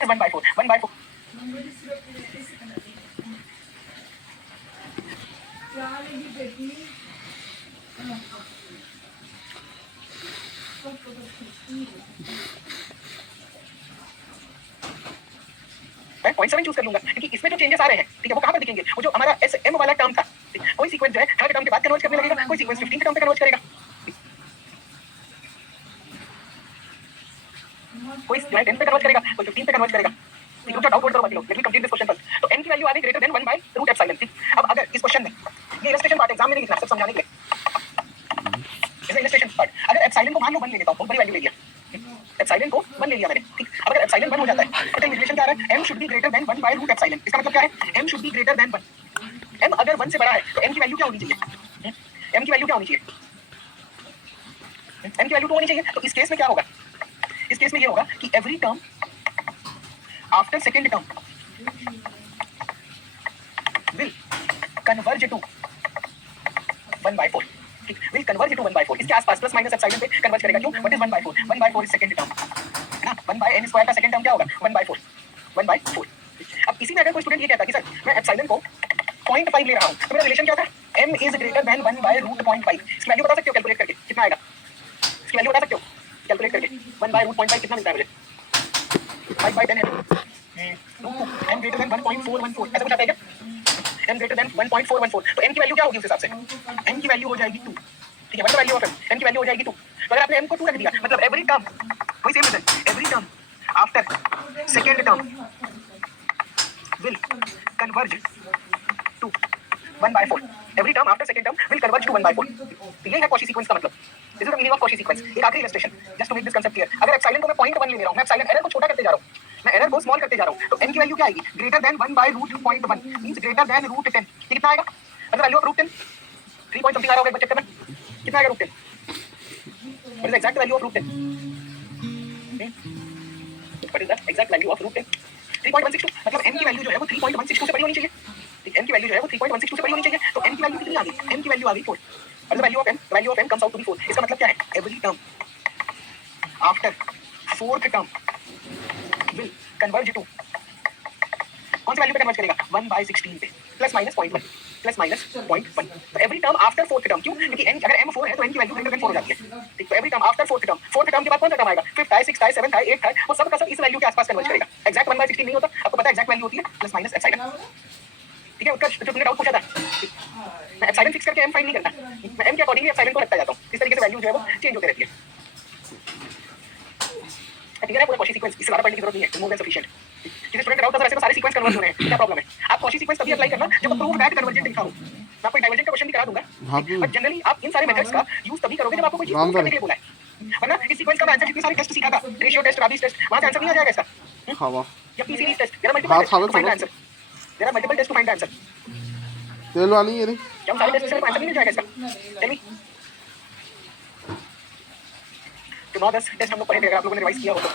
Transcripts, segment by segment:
1/4 1/4 मैं 0.7 चूज कर लूंगा क्योंकि इसमें जो चेंजेस आ रहे हैं, ठीक है, वो कहां पर दिखेंगे? वो जो हमारा SM वाला टर्म था, कोई सीक्वेंस जो है थर्ड टर्म के बाद कन्वर्ज करने लगेगा, कोई सीक्वेंस 15 टर्म पे कन्वर्ज करेगा, कोई जो है 10 पे कन्वर्ज करेगा, कोई 15 पे कन्वर्ज करेगा। ठीक है, डाउट करो बाकी लोग। Let me complete this question first. तो n की वैल्यू आ गई ग्रेटर देन 1/रूट एप्सिलॉन। ठीक, अब अगर इस क्वेश्चन में ये इलस्ट्रेशन पार्ट एग्जाम में नहीं लिखना, सिर्फ समझाने के लिए, जैसे इलस्ट्रेशन पार्ट, अगर एप्सिलॉन को मान लो 1 ले लेता हूं, बहुत बड़ी वैल्यू ले लिया, एप्सिलॉन को 1 ले लिया मैंने। ठीक, अब अगर एप्सिलॉन 1 हो जाता है तो रिलेशन क्या आ रहा है? m should be greater than 1/रूट एप्सिलॉन। इसका मतलब क्या है? m should be greater than 1। m अगर 1 से बड़ा है तो m की वैल्यू क्या होनी चाहिए? m की वैल्यू क्या होनी चाहिए? m की वैल्यू 2 होनी चाहिए। तो इस केस में क्या होगा? इस केस में ये होगा कि every term after second term will converge to 1/4। ठीक, will converge to 1/4। इसके आसपास प्लस माइनस एप्सिलॉन पे कन्वर्ज करेगा। क्यों? What is 1/4? 1/4 is second term, है ना? 1/n² का सेकंड टर्म क्या होगा? 1/4 1/4। अब इसी में अगर कोई स्टूडेंट ये कहता है कि सर मैं एप्सिलॉन को 0.5 ले रहा हूं, तो मेरा रिलेशन क्या था? m is greater then 1/√0.5। इसकी वैल्यू बता सकते हो कैलकुलेट करके कितना आएगा? इसकी वैल्यू बता सकते हो कैलकुलेट करके? 1/√0.5 कितना मिलता है मुझे? 5/10 है। m ग्रेटर देन 1.414 ऐसा कुछ आता है क्या? m greater then 1.414। तो m की वैल्यू क्या होगी उस हिसाब से? m की वैल्यू हो जाएगी 2। ठीक है, what is the value of m? m की वैल्यू हो जाएगी 2। तो अगर आपने m को 2 रख दिया, मतलब एवरी टर्म, वही same result, every term after second term will converge to 1/4। Every term after second term will converge to 1/4। तो ये है कॉची सीक्वेंस का मतलब। This is the meaning of Cauchy sequence. एक आखिरी illustration just to make this concept clear. अगर epsilon को मैं 0.1 ले रहा हूं, मैं एप्सिलॉन एरर को छोटा करते जा रहा हूं, मैं एरर को स्मॉल करते जा रहा हूं, तो m की वैल्यू क्या आएगी? Greater than 1/√0.1 means greater than √10। ये कितना आएगा? मतलब वैल्यू ऑफ √10 3 पॉइंट समथिंग आ रहा होगा एक चक्कर में। कितना आएगा √10? What is the exact value of √10? What is the exact value of √10? 3.162। मतलब m की वैल्यू जो है वो 3.162 से बड़ी होनी चाहिए। ठीक, m की वैल्यू जो है वो 3.162 से बड़ी होनी चाहिए। तो m की वैल्यू कितनी आ गई? m की वैल्यू आ गई 4। What is the value of m? Value of m comes out to be 4। इसका मतलब क्या है? Every term after fourth term will converge to, कौन सी वैल्यू पे कन्वर्ज करेगा? 1/16 पे, प्लस माइनस 0.1, प्लस माइनस 0.1। तो every term after fourth term, क्यों? क्योंकि n अगर m 4 है तो n की वैल्यू ग्रेटर देन 4 हो जाती है। ठीक, तो every term after fourth term के बाद कौन सा टर्म आएगा? फिफ्थ है, सिक्स्थ है, सेवंथ है, एट्थ है, वो सब का सब इस वैल्यू के आसपास कन्वर्ज करेगा। एग्जैक्ट 1/16 नहीं होता, आपको पता है एग्जैक्ट वैल्यू होती है प्लस माइनस एप्सिलॉन। ठीक है, उत्कर्ष जो तुमने डाउट पूछा था, मैं एप्सिलॉन फिक्स करके m फाइंड नहीं करता, मैं m के अकॉर्डिंगली एप्सिलॉन को रखता जाता हूं। इस तरीके से वैल्यू जो है वो चेंज होती रहती है। ठीक है ना? पूरा कॉची सीक्वेंस, इससे ज्यादा पढ़ने की जरूरत नहीं है, मोर देन सफिशिएंट। किसी स्टूडेंट का डाउट था ऐसे तो सारे सीक्वेंस कन्वर्ज हो रहे हैं, क्या प्रॉब्लम है? आप कॉची सीक्वेंस तभी अप्लाई करना जब प्रूव दैट कन्वर्जेंट लिखा हो। मैं आपको डाइवर्जेंट का क्वेश्चन भी करा दूंगा, बट जनरली आप इन सारे मेथड्स का यूज तभी करोगे जब आपको कोई चीज प्रूव करने के लिए बोला है। वरना इस सीक्वेंस का मैं आंसर जितनी सारी टेस्ट सीखा था, रेशियो टेस्ट, राबीज टेस्ट, वहां से आंसर नहीं आ जाएगा इसका। हवा या P series test, there are multiple test to find answer. There are multiple test to find answer. तेल वाली है नहीं? क्या हम सारे टेस्ट से आंसर नहीं मिल जाएगा इसका? Tell me. तो 9-10 टेस्ट हम लोग पढ़े थे, अगर आप लोगों ने रिवाइज किया हो तो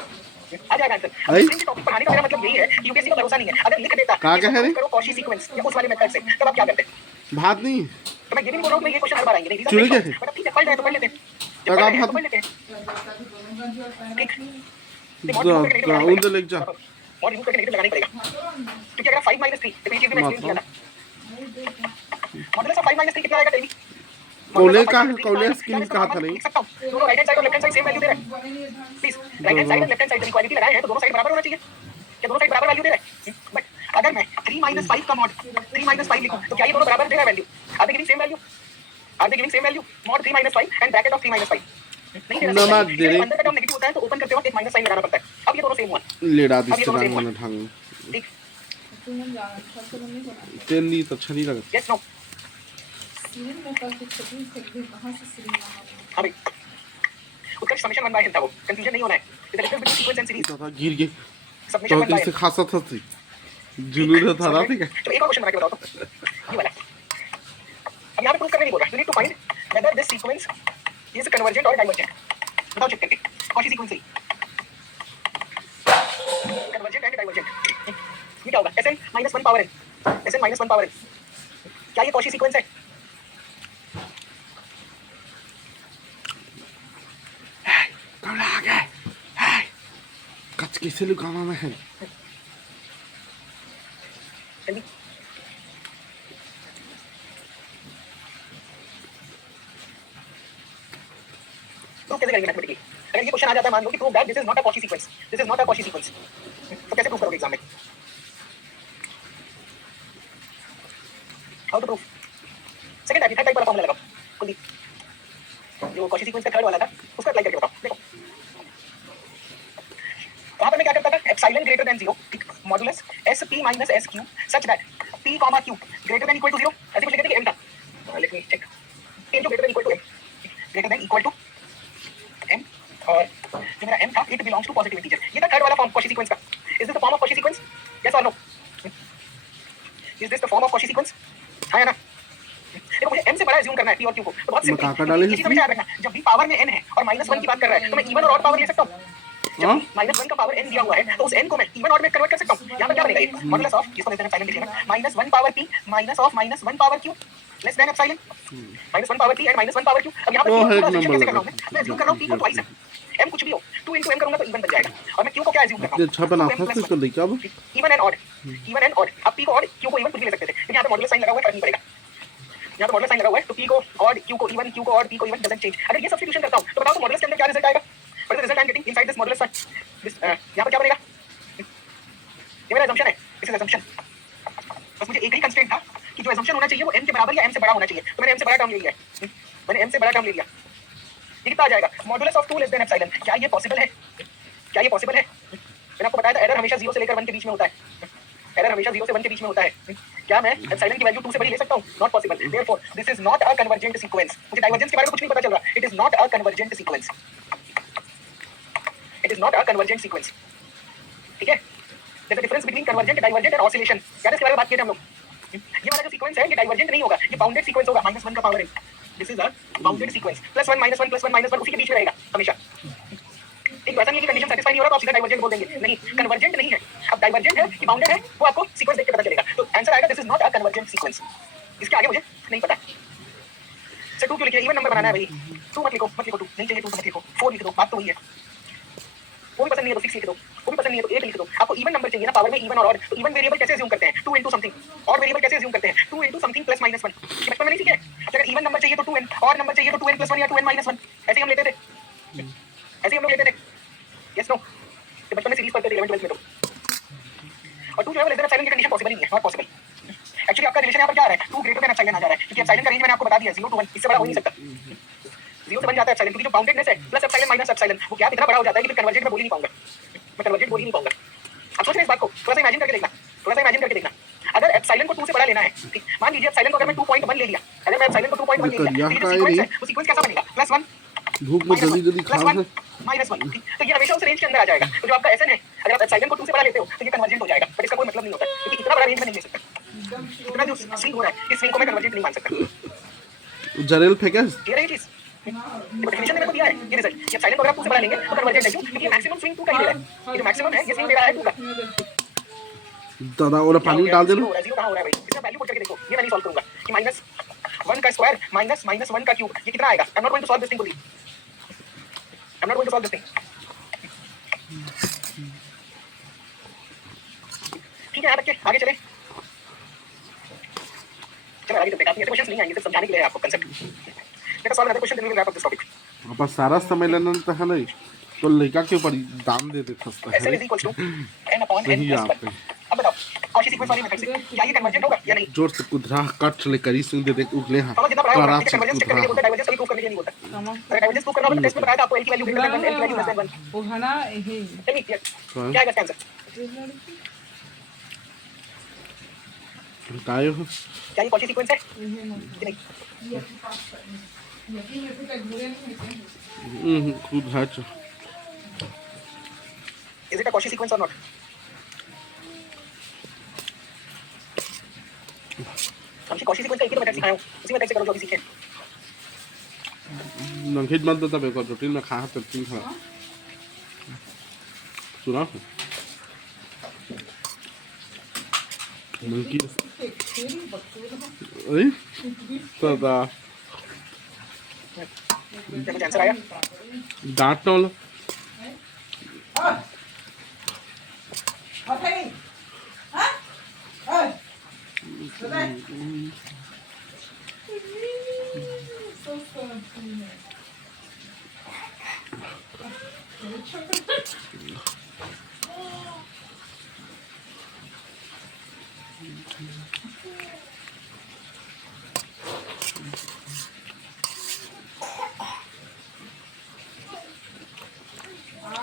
आ जाएगा आंसर। अब इस टॉपिक पढ़ाने का मेरा मतलब यही है कि यूपीएससी का भरोसा नहीं है। अगर लिख देता कहां क्या है रे? करो कॉची सीक्वेंस या उस वाले मेथड से, तब आप क्या करते? भात नहीं तो मैं ये भी बोल रहा हूं कि ये क्वेश्चन हर बार आएंगे नहीं, चुनी क्या है? मतलब ठीक है पढ़ रहे तो पढ़ लेते हैं, क्या काम पढ़ लेते हैं। ठीक, ग्राउंड लेके जा और रिमूव करके नेगेटिव लगाना ही पड़ेगा, क्योंकि अगर 5 - 3 तो ये चीज भी मैं एक्सप्लेन किया था। मॉडुलस ऑफ 5 - 3 कितना आएगा? टेल मी। कौले का कौले स्किल कहा था नहीं? दोनों राइट हैंड साइड और left hand side same value दे रहे हैं। प्लीज, राइट हैंड साइड और लेफ्ट हैंड साइड इक्वालिटी लगाए हैं तो दोनों साइड बराबर होना चाहिए। क्या दोनों साइड बराबर वैल्यू दे रहे हैं? बट अगर मैं 3 - 5 का मॉड 3 - 5 लिखूं तो क्या ये दोनों बराबर दे रहा है value? Are they giving same value? Are they giving same value? Mod 3 - 5 and bracket of 3 - 5 नहीं दे रहा है। अंदर का टर्म नेगेटिव होता है तो ओपन करते वक्त एक माइनस साइन लगाना पड़ता है। अब ये दोनों सेम हुआ, लेडा दिस तरह मन ढंग। ठीक, तेल नहीं तो अच्छा नहीं लगा। Yes no. हां भाई, उसका समेशन 1/n था, वो कंफ्यूजन नहीं होना है। इधर difference between sequence and series. तो गिर गए सबमिशन तो 1/n इससे खासा था थी जुनून था ना। ठीक है, तो एक और क्वेश्चन बना के बताओ तो, ये वाला। अब यहाँ पे प्रूफ करने नहीं बोल रहा, you need to find whether this sequence is convergent और डाइवर्जेंट। बताओ चेक करके कौन सी सीक्वेंस है कन्वर्जेंट एंड डाइवर्जेंट? ये क्या होगा? Sn - 1 power n, Sn - 1 power n, क्या ये कॉची सीक्वेंस है? आज कैसे लुकाना में है Tell me. प्रूफ कैसे करेंगे मैथमेटिकली? अगर ये क्वेश्चन आ जाता है, मान लो कि prove that this is not a Cauchy sequence, this is not a Cauchy sequence, तो कैसे प्रूव करोगे एग्जाम में? How to prove? Second type, third type वाला फॉर्मूला लगाओ कुलदीप, जो कॉची सीक्वेंस का थर्ड वाला था उसका अप्लाई करके बताओ। देखो वहां पर मैं क्या करता था, epsilon greater than 0 modulus sp minus sq such that p comma q greater than equal to 0, ऐसे कुछ लिखते थे कि m था। लेट मी चेक, m जो greater than equal to m, greater than equal to m, और जो मेरा m था it belongs to positive integer. ये था थर्ड वाला फॉर्म कॉची सीक्वेंस का। Is this the form of Cauchy sequence? Yes और no? Is this the form of Cauchy sequence? हां या ना? देखो मुझे m से बड़ा अज्यूम करना है p और q को, तो बहुत सिंपल है। ये चीज हमेशा याद रखना, जब भी पावर में n है और -1 की बात कर रहा है तो मैं इवन और ऑड पावर ले सकता हूं। जब -1 का पावर n दिया हुआ है तो उस n को मैं इवन ऑड में कन्वर्ट कर सकता हूं। यहां पर क्या बनेगा, ये मॉडुलस ऑफ, इसको लेते हैं साइलेंट लिख लेना, -1 power p minus of -1 power q less than epsilon, -1 power p and -1 power q। अब यहां पर वो q है का एक अज्यूम नंबर कैसे कर रहा हूं लगा मैं अज्यूम कर रहा हूं p को ट्वाइस है, m कुछ भी हो 2 into m करूंगा तो इवन बन जाएगा। और मैं q को क्या अज्यूम कर रहा अपने हूं, अच्छा बना था इसको लेके अब even and odd, even and odd. अब p को ऑड q को इवन कुछ भी ले सकते थे, लेकिन यहां पे मॉडुलस साइन लगा हुआ है, फर्क नहीं पड़ेगा। यहां पे मॉडुलस साइन लगा हुआ है तो p को ऑड q को इवन, q को ऑड p को इवन डजंट चेंज। अगर ये सब्स्टिट्यूशन करता हूं तो बताओ तो मॉडुलस के अंदर क्या रिजल्ट आएगा? What is the result I am getting inside this modulus sign? This यहां पर क्या बनेगा? ये मेरा assumption है, दिस इज assumption। बस मुझे एक ही कंस्ट्रेंट था कि जो assumption होना चाहिए वो m के बराबर या m से बड़ा होना चाहिए, तो मैंने m से बड़ा टर्म ले लिया है। मैंने m से बड़ा टर्म ले लिया। ये कितना आ जाएगा? Modulus of 2 less than epsilon. क्या ये पॉसिबल है? क्या ये पॉसिबल है? मैंने आपको बताया था एरर हमेशा 0 से लेकर 1 के बीच में होता है। एरर हमेशा 0 से 1 के बीच में होता है। क्या मैं एप्सिलॉन की वैल्यू 2 से बड़ी ले सकता हूं? Not possible. Therefore this is not a convergent sequence. मुझे डाइवर्जेंस के बारे में कुछ नहीं पता चल रहा। It is not a convergent sequence. It is not a convergent sequence. ठीक है? There is a difference between convergent, divergent and oscillation. याद है इसके बारे में बात किए थे हम लोग। ये वाला जो सीक्वेंस है ये डाइवर्जेंट नहीं होगा, ये बाउंडेड सीक्वेंस होगा। -1 का power n, this is a bounded sequence. +1 -1 +1 -1 उसी के बीच में रहेगा हमेशा। एक वैसा नहीं है कि कंडीशन सेटिस्फाई नहीं हो रहा तो आप सीधा डाइवर्जेंट बोल देंगे, नहीं, कन्वर्जेंट नहीं है। अब डाइवर्जेंट है कि बाउंडेड है वो आपको सीक्वेंस देख के पता चलेगा। तो आंसर आएगा this is not a convergent sequence. इसके आगे मुझे नहीं पता। सर 2 क्यों लिखिए? इवन नंबर बनाना है भाई। 2 मत लिखो, मत लिखो 2, नहीं चाहिए 2 तो मत लिखो, 4 लिख दो, बात तो वही है। वो भी पसंद नहीं है तो 6 लिख दो, वो भी पसंद नहीं है तो 8 लिख दो। आपको इवन नंबर चाहिए ना, पावर में इवन और ऑड। तो इवन वेरिएबल कैसे अज्यूम करते हैं? 2 into समथिंग। ऑड वेरिएबल कैसे अज्यूम करते हैं? 2 into समथिंग प्लस -1। ये बचपन में नहीं सीखे? अच्छा अगर इवन नंबर चाहिए तो 2n, ऑड नंबर चाहिए तो 2n + 1 या 2n - 1, ऐसे ही हम लेते थे, ऐसे ही हम लोग लेते थे। Yes no? तो बचपन में सीरीज पढ़ते थे 11 12 में तो। और 2 जो है वो लेस देन एप्सिलॉन की कंडीशन पॉसिबल ही नहीं है, नॉट पॉसिबल। एक्चुअली आपका रिलेशन यहाँ पर क्या आ रहा है? 2 ग्रेटर देन एप्सिलॉन आ जा रहा है, क्योंकि एप्सिलॉन का रेंज मैंने आपको बता दिया 0 to 1, इससे बड़ा हो नहीं सकता। 0 से बन जाता है एप्सिलॉन, क्योंकि जो बाउंडेडनेस है प्लस एप्सिलॉन माइनस एप्सिलॉन वो गैप इतना बड़ा हो जाता है कि फिर कन्वर्जेंट में बोल ही नहीं पाऊंगा, मैं कन्वर्जेंट बोल ही नहीं पाऊंगा। अब सोच रहे इस बात को, थोड़ा सा इमेजिन करके देखना, थोड़ा सा इमेजिन करके देखना। अगर एप्सिलॉन को 2 से बड़ा लेना है, ठीक, मान लीजिए एप्सिलॉन को अगर मैं 2.1 ले लिया, अगर मैं एप्सिलॉन को 2.1 ले लिया, तो ये जो सीक्वेंस है वो सीक्वेंस कैसा बनेगा? +1 भूख में जल्दी जल्दी खा +1 -1, ठीक, तो ये हमेशा उस रेंज के अंदर आ जाएगा। तो जो आपका SN है, अगर आप एप्सिलॉन को 2 से बड़ा लेते हो तो ये कन्वर्जेंट हो जाएगा, बट इसका कोई मतलब नहीं होता, क्योंकि इतना बड़ा रेंज में नहीं ले सकता। इतना जो स्विंग हो रहा है, इस स्विंग को मैं कन्वर्जेंट नहीं मान सकता। जरेल फेंका क्लियर है ये चीज? ये डेफिनेशन मेरे को दिया है, ये रिजल्ट। ये एप्सिलॉन को अगर आप 2 से बड़ा लेंगे तो कन्वर्जेंट है, क्यों? क्योंकि मैक्सिमम स्विंग 2 का ही दे रहा है। ये जो मैक्सिमम है ये स्विंग दे रहा है 2 का। दादा और पानी में डाल देना। जीरो कहां हो रहा है भाई? इसमें वैल्यू पुट करके देखो, ये मैं नहीं सॉल्व करूंगा कि -1 का स्क्वायर माइनस -1 का क्यूब, ये कितना आएगा? I am not going to solve this thing I am not going to solve this thing. ठीक है, यहां तक के आगे चले। चलो आगे चलते हैं, ऐसे क्वेश्चंस नहीं आएंगे, सिर्फ समझाने के लिए है आपको concept. Let us solve another question, then we will wrap up this topic. अपन सारा समय लेना तो है नहीं, तो लड़का के ऊपर दाम दे देता है SL = n/n सही + आप 1। अब बताओ कॉची सीक्वेंस वाली मेथड से क्या ये कन्वर्जेंट होगा या नहीं? जोर से कुदरा कट ले करी सुन दे दे उगले हां समझ जितना पढ़ाया होगा, करा ठीक है, से कन्वर्जेंस चेक करने के लिए बोलता है, डाइवर्जेंस कभी प्रूव करने के लिए नहीं बोलता। अगर डाइवर्जेंस प्रूव करना होगा तो टेस्ट में बताया था आपको, l की वैल्यू ग्रेटर देन 1, l की वैल्यू लेस देन 1। वो है ना यही चलिए क्या आएगा इसका आंसर? बताए हो क्या ये कॉची सीक्वेंस है कि नहीं? खुद है तो Is it a Cauchy sequence or not? हमसे Cauchy sequence का एक ही तो मेथड सिखाया हूँ, उसी मेथड से करो जो अभी सीखे। नंखित मत तो तब एक और रूटीन में खा तो तीन खा सुना नंखित अरे दादा क्या कुछ आंसर आया? डांट ना वाला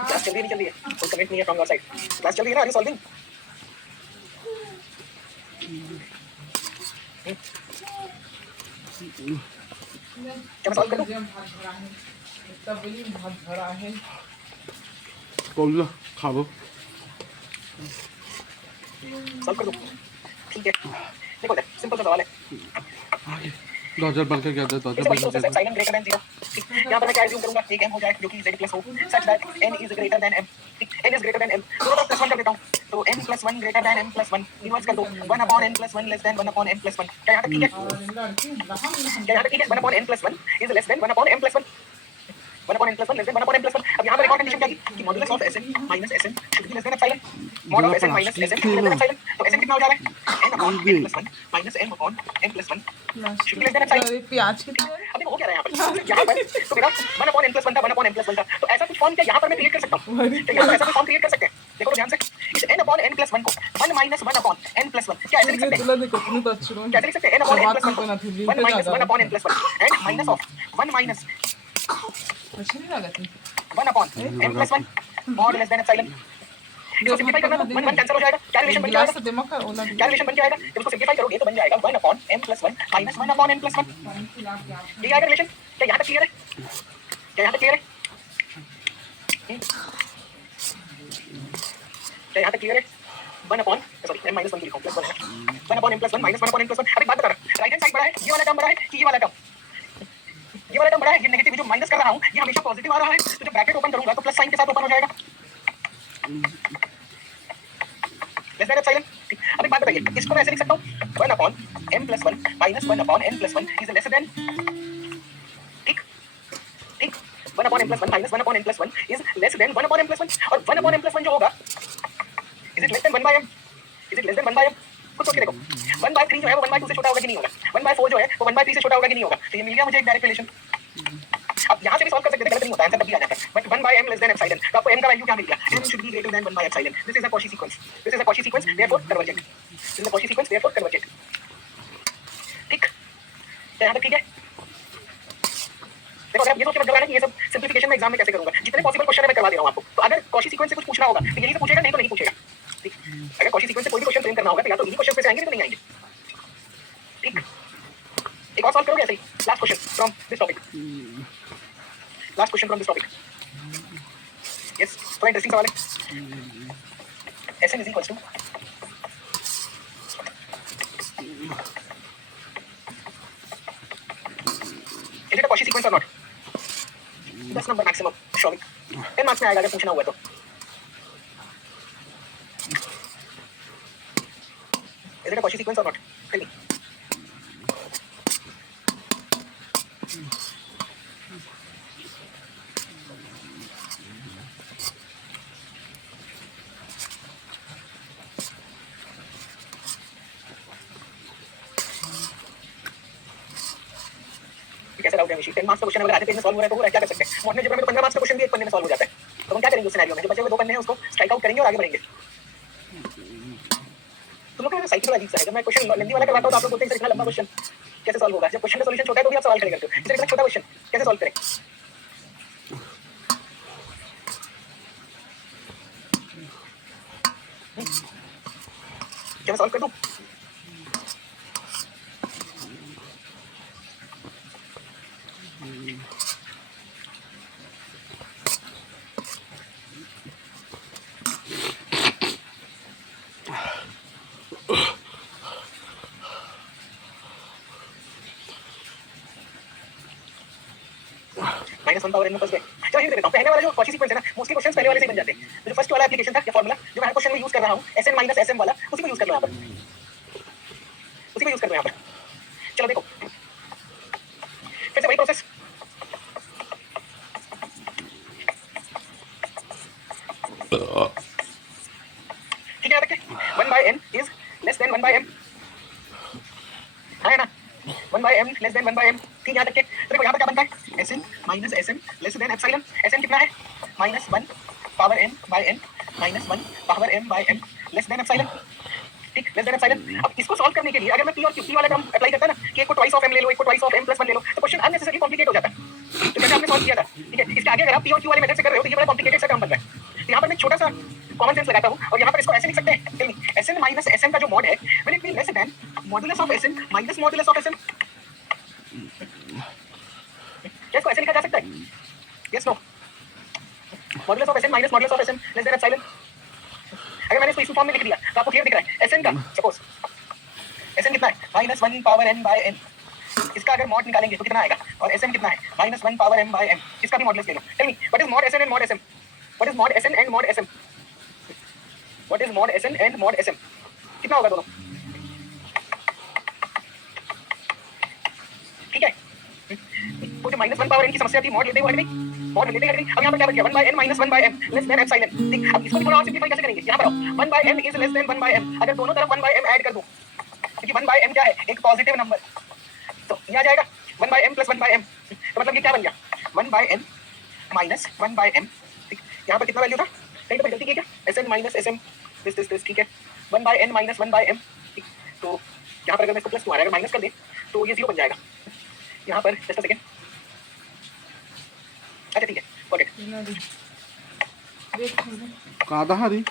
क्लास चल रही है नहीं चल रही है, कोई कमेंट नहीं है फ्रॉम योर साइड। क्लास चल रही है ना, आर यू सॉल्विंग? क्या मैं सॉल्व कर दूं? भात भरा है। করলো খাবো। सॉल्व कर दूं? ठीक है, देखो सिंपल सा सवाल है। आगे 2000 बन के क्या दे 2000 इट्स बन प्रोसेस के एप्सिलॉन ग्रेटर देन 0। यहाँ पर मैं क्या एज्यूम करूंगा, एक m हो जाए जो कि z प्लस हो, such that n is greater than m। n is greater than m, दोनों तरफ प्लस 1 कर देता हूँ, तो n plus 1 greater than m plus 1 inverse कर दो, 1 upon n plus 1 less than 1 upon m plus 1। क्या यहाँ तक ठीक है? क्या यहाँ तक ठीक है? 1 upon n plus 1 is less than 1 upon m plus 1। 1 upon n plus 1 less than 1 upon m plus 1। अब यहाँ पर एक और कंडीशन क्या थी कि modulus of Sn minus Sn should be less than epsilon। Mod of Sn minus Sn should be less than epsilon। तो Sn कितना हो जा रहा है? n upon n plus 1 minus m upon m plus 1 should be less than epsilon। प्याज कितना है? अब देखो हो क्या रहा है यहाँ पर तो मेरा 1 upon n plus 1 था, 1 upon m plus 1 था, तो ऐसा कुछ फॉर्म क्या यहाँ पर मैं क्रिएट कर सकता हूँ? तो यहाँ पर ऐसा कुछ फॉर्म क्रिएट कर सकते हैं। देखो तो ध्यान से, इस n upon n plus 1 को 1 minus 1 upon n plus 1 क्या ऐसे लिख सकते हैं? कैसे लिख सकते हैं? n upon n plus 1 को 1 minus 1 upon n plus 1 and minus of 1 minus 1 upon m plus 1 mod less than epsilon। इसको सिंपलीफाई करना तो 1 1 कैंसिल हो जाएगा, क्या रिलेशन बन जाएगा? क्या रिलेशन बन जाएगा? जब इसको सिंपलीफाई करोगे तो बन जाएगा 1 upon m plus 1 minus 1 upon n plus 1। ये आएगा रिलेशन। क्या यहाँ तक क्लियर है? क्या यहाँ तक क्लियर है? क्या यहाँ तक क्लियर है? 1 upon सॉरी m minus 1 लिखो प्लस 1 है, 1 upon m plus 1 minus 1 upon n plus 1। अब एक बात बता रहा, राइट हैंड साइड बड़ा है, ये वाला टर्म बड़ा है कि ये वाला टर्म? ये वाला टर्म बड़ा है, ये नेगेटिव जो माइनस कर रहा हूँ ये हमेशा पॉजिटिव आ रहा है, तो जब ब्रैकेट ओपन करूंगा तो प्लस साइन के साथ ओपन हो जाएगा। Less than epsilon. अब एक बात बताइए, इसको मैं ऐसे लिख सकता हूँ 1 upon m plus 1 minus 1 upon n plus 1 is less than, ठीक ठीक, 1 upon m plus 1 minus 1 upon n plus 1 is less than 1 upon m plus 1। और 1 upon m plus 1 जो होगा is it less than 1 by m? Is it less than 1 by m? कुछ सोच के देखो, 1 by 3 जो है वो 1 by 2 से छोटा होगा कि नहीं होगा? 1 by 4 जो है वो 1 by 3 से छोटा होगा कि नहीं होगा? तो ये मिल गया मुझे एक डायरेक्ट रिलेशन। अब यहाँ से भी सॉल्व कर सकते थे, गलत नहीं होता, आंसर तब भी आ जाता है, but 1 by m less than epsilon, तो आपको m का वैल्यू क्या मिल गया? m should be greater than 1 by epsilon। This is a Cauchy sequence, this is a Cauchy sequence, therefore convergent। This is a Cauchy sequence, therefore convergent। ठीक, तो यहाँ तक ठीक है? देखो अगर आप ये सोच के मत घबराना कि ये सब सिंप्लीफिकेशन में एग्जाम में कैसे करूंगा, जितने पॉसिबल क्वेश्चन है मैं करवा दे रहा हूँ आपको। तो अगर Cauchy सीक्वेंस से कुछ पूछना होगा तो यही से पूछेगा, नहीं तो नहीं पूछेगा। ठीक, अगर Cauchy सीक्वेंस से कोई भी क्वेश्चन फ्रेम करना होगा तो या तो इन्हीं क्वेश्चन से आएंगे नहीं तो नहीं आएंगे। ठीक, एक और सॉल्व करोगे ऐसे ही, last question from this topic, last question from this topic. Yes, थोड़ा इंटरेस्टिंग सवाल है। Sn is equals to is it a Cauchy sequence or not? 10 number maximum, Shovik 10 marks में आएगा अगर पूछना हुआ तो। Is it a Cauchy sequence or not? Tell me. कैसे डाउट है मिशी? 10 मार्क्स का क्वेश्चन अगर आधे पेज में सॉल्व हो रहा है तो हो रहा है, क्या कर सकते हैं? मॉडर्न जियोग्राफी में तो 15 मार्क्स का क्वेश्चन भी एक पन्ने में सॉल्व हो जाता है, तो हम क्या करेंगे उस सिनेरियो में? जो बचे हुए 2 पन्ने हैं उसको स्ट्राइक आउट करेंगे और आगे बढ़ेंगे। तुम लोग का साइकिल थोड़ा अजीब सा है, जब मैं क्वेश्चन लेंदी वाला करवाता हूं तो आप लोग बोलते हैं इतना लंबा क्वेश्चन कैसे सॉल्व होगा? जब क्वेश्चन का सॉल्यूशन छोटा है तो भी आप सवाल खड़े करते हो, इसलिए इतना छोटा क्वेश्चन कैसे सॉल्व करें? क्या मैं सॉल्व कर दूं? -1 पावर n में फंस गए। चलो हिंट दे देता हूं, पहले वाला जो Cauchy सीक्वेंस है ना, मोस्टली क्वेश्चंस पहले वाले से ही बन जाते हैं। तो जो फर्स्ट वाला एप्लीकेशन था या फार्मूला जो मैं हर क्वेश्चन में यूज कर रहा हूं, Sn minus Sm वाला, उसी को यूज कर लो यहां पर, उसी को यूज कर लो यहां पर। चलो देखो फिर से वही प्रोसेस, ठीक है? यहाँ तक 1 by n is less than 1 by m। 1 by m less than 1 by m, ठीक यहाँ तक के। तो देखो यहाँ पर क्या बनता है, Sn minus Sm less than epsilon। Sn कितना है, -1 power m by n minus 1 power m by m less than epsilon, ठीक, लेस देन एप्सिलॉन। अब इसको सॉल्व करने के लिए अगर मैं p और q वाला टर्म अप्लाई करता है ना कि एक को ट्वाइस ऑफ m ले लो, एक को ट्वाइस ऑफ m + 1 ले लो, तो क्वेश्चन अननेसेसरी कॉम्प्लिकेट हो जाता है। तो जैसे आपने सॉल्व किया था, ठीक है, इसके आगे अगर आप p और q वाले मेथड से कर रहे हो तो ये बड़ा कॉम्प्लिकेटेड सा टर्म बन रहा है। तो यहाँ पर मैं छोटा सा कॉमन सेंस लगाता हूँ और यहाँ पर इसको ऐसे लिख सकते हैं, Sn minus Sm का जो मॉड है will it be less than modulus of Sn minus modulus of Sm। क्या इसको ऐसे लिखा जा सकता है? Yes no, modulus of Sn minus modulus of Sm less than epsilon. अगर मैंने इसको इस फॉर्म में लिख दिया तो आपको क्लियर दिख रहा है। Sn का सपोज Sn कितना है, -1 पावर n by n, इसका अगर मॉड निकालेंगे तो कितना आएगा, और Sm कितना है, -1 पावर m by m, इसका भी मॉडुलस ले लो। Tell me what is mod Sn and mod Sm, what is mod Sn and mod Sm, what is mod Sn and mod Sm, कितना होगा दोनों, ठीक है। वो जो -1 पावर n की समस्या थी, मॉड लेते हुए नहीं, मॉड लेते हैं। अब यहाँ पर क्या बन गया, 1 by n minus 1 by m less than epsilon, ठीक। अब इसको भी थोड़ा और सिंपलीफाई कैसे करेंगे, यहाँ पर आओ, 1 by m is less than 1 by m, अगर दोनों तरफ 1 by m ऐड कर दूं, क्योंकि 1 by m क्या है, एक पॉजिटिव नंबर, तो ये आ जाएगा 1 by m plus 1 by m, तो मतलब ये क्या बन गया, 1 by n minus 1 by m, ठीक। यहाँ पर कितना वैल्यू था, कहीं तो गलती की क्या, Sn minus Sm दिस, ठीक है, 1 by n minus 1 by m, ठीक। तो यहाँ पर अगर मैं इसको प्लस 2 आ रहा है, अगर माइनस कर दें तो ये 0 बन जाएगा। यहाँ पर जस्ट अ सेकंड, अच्छा ठीक है, गॉट इट। कहाँ था रे?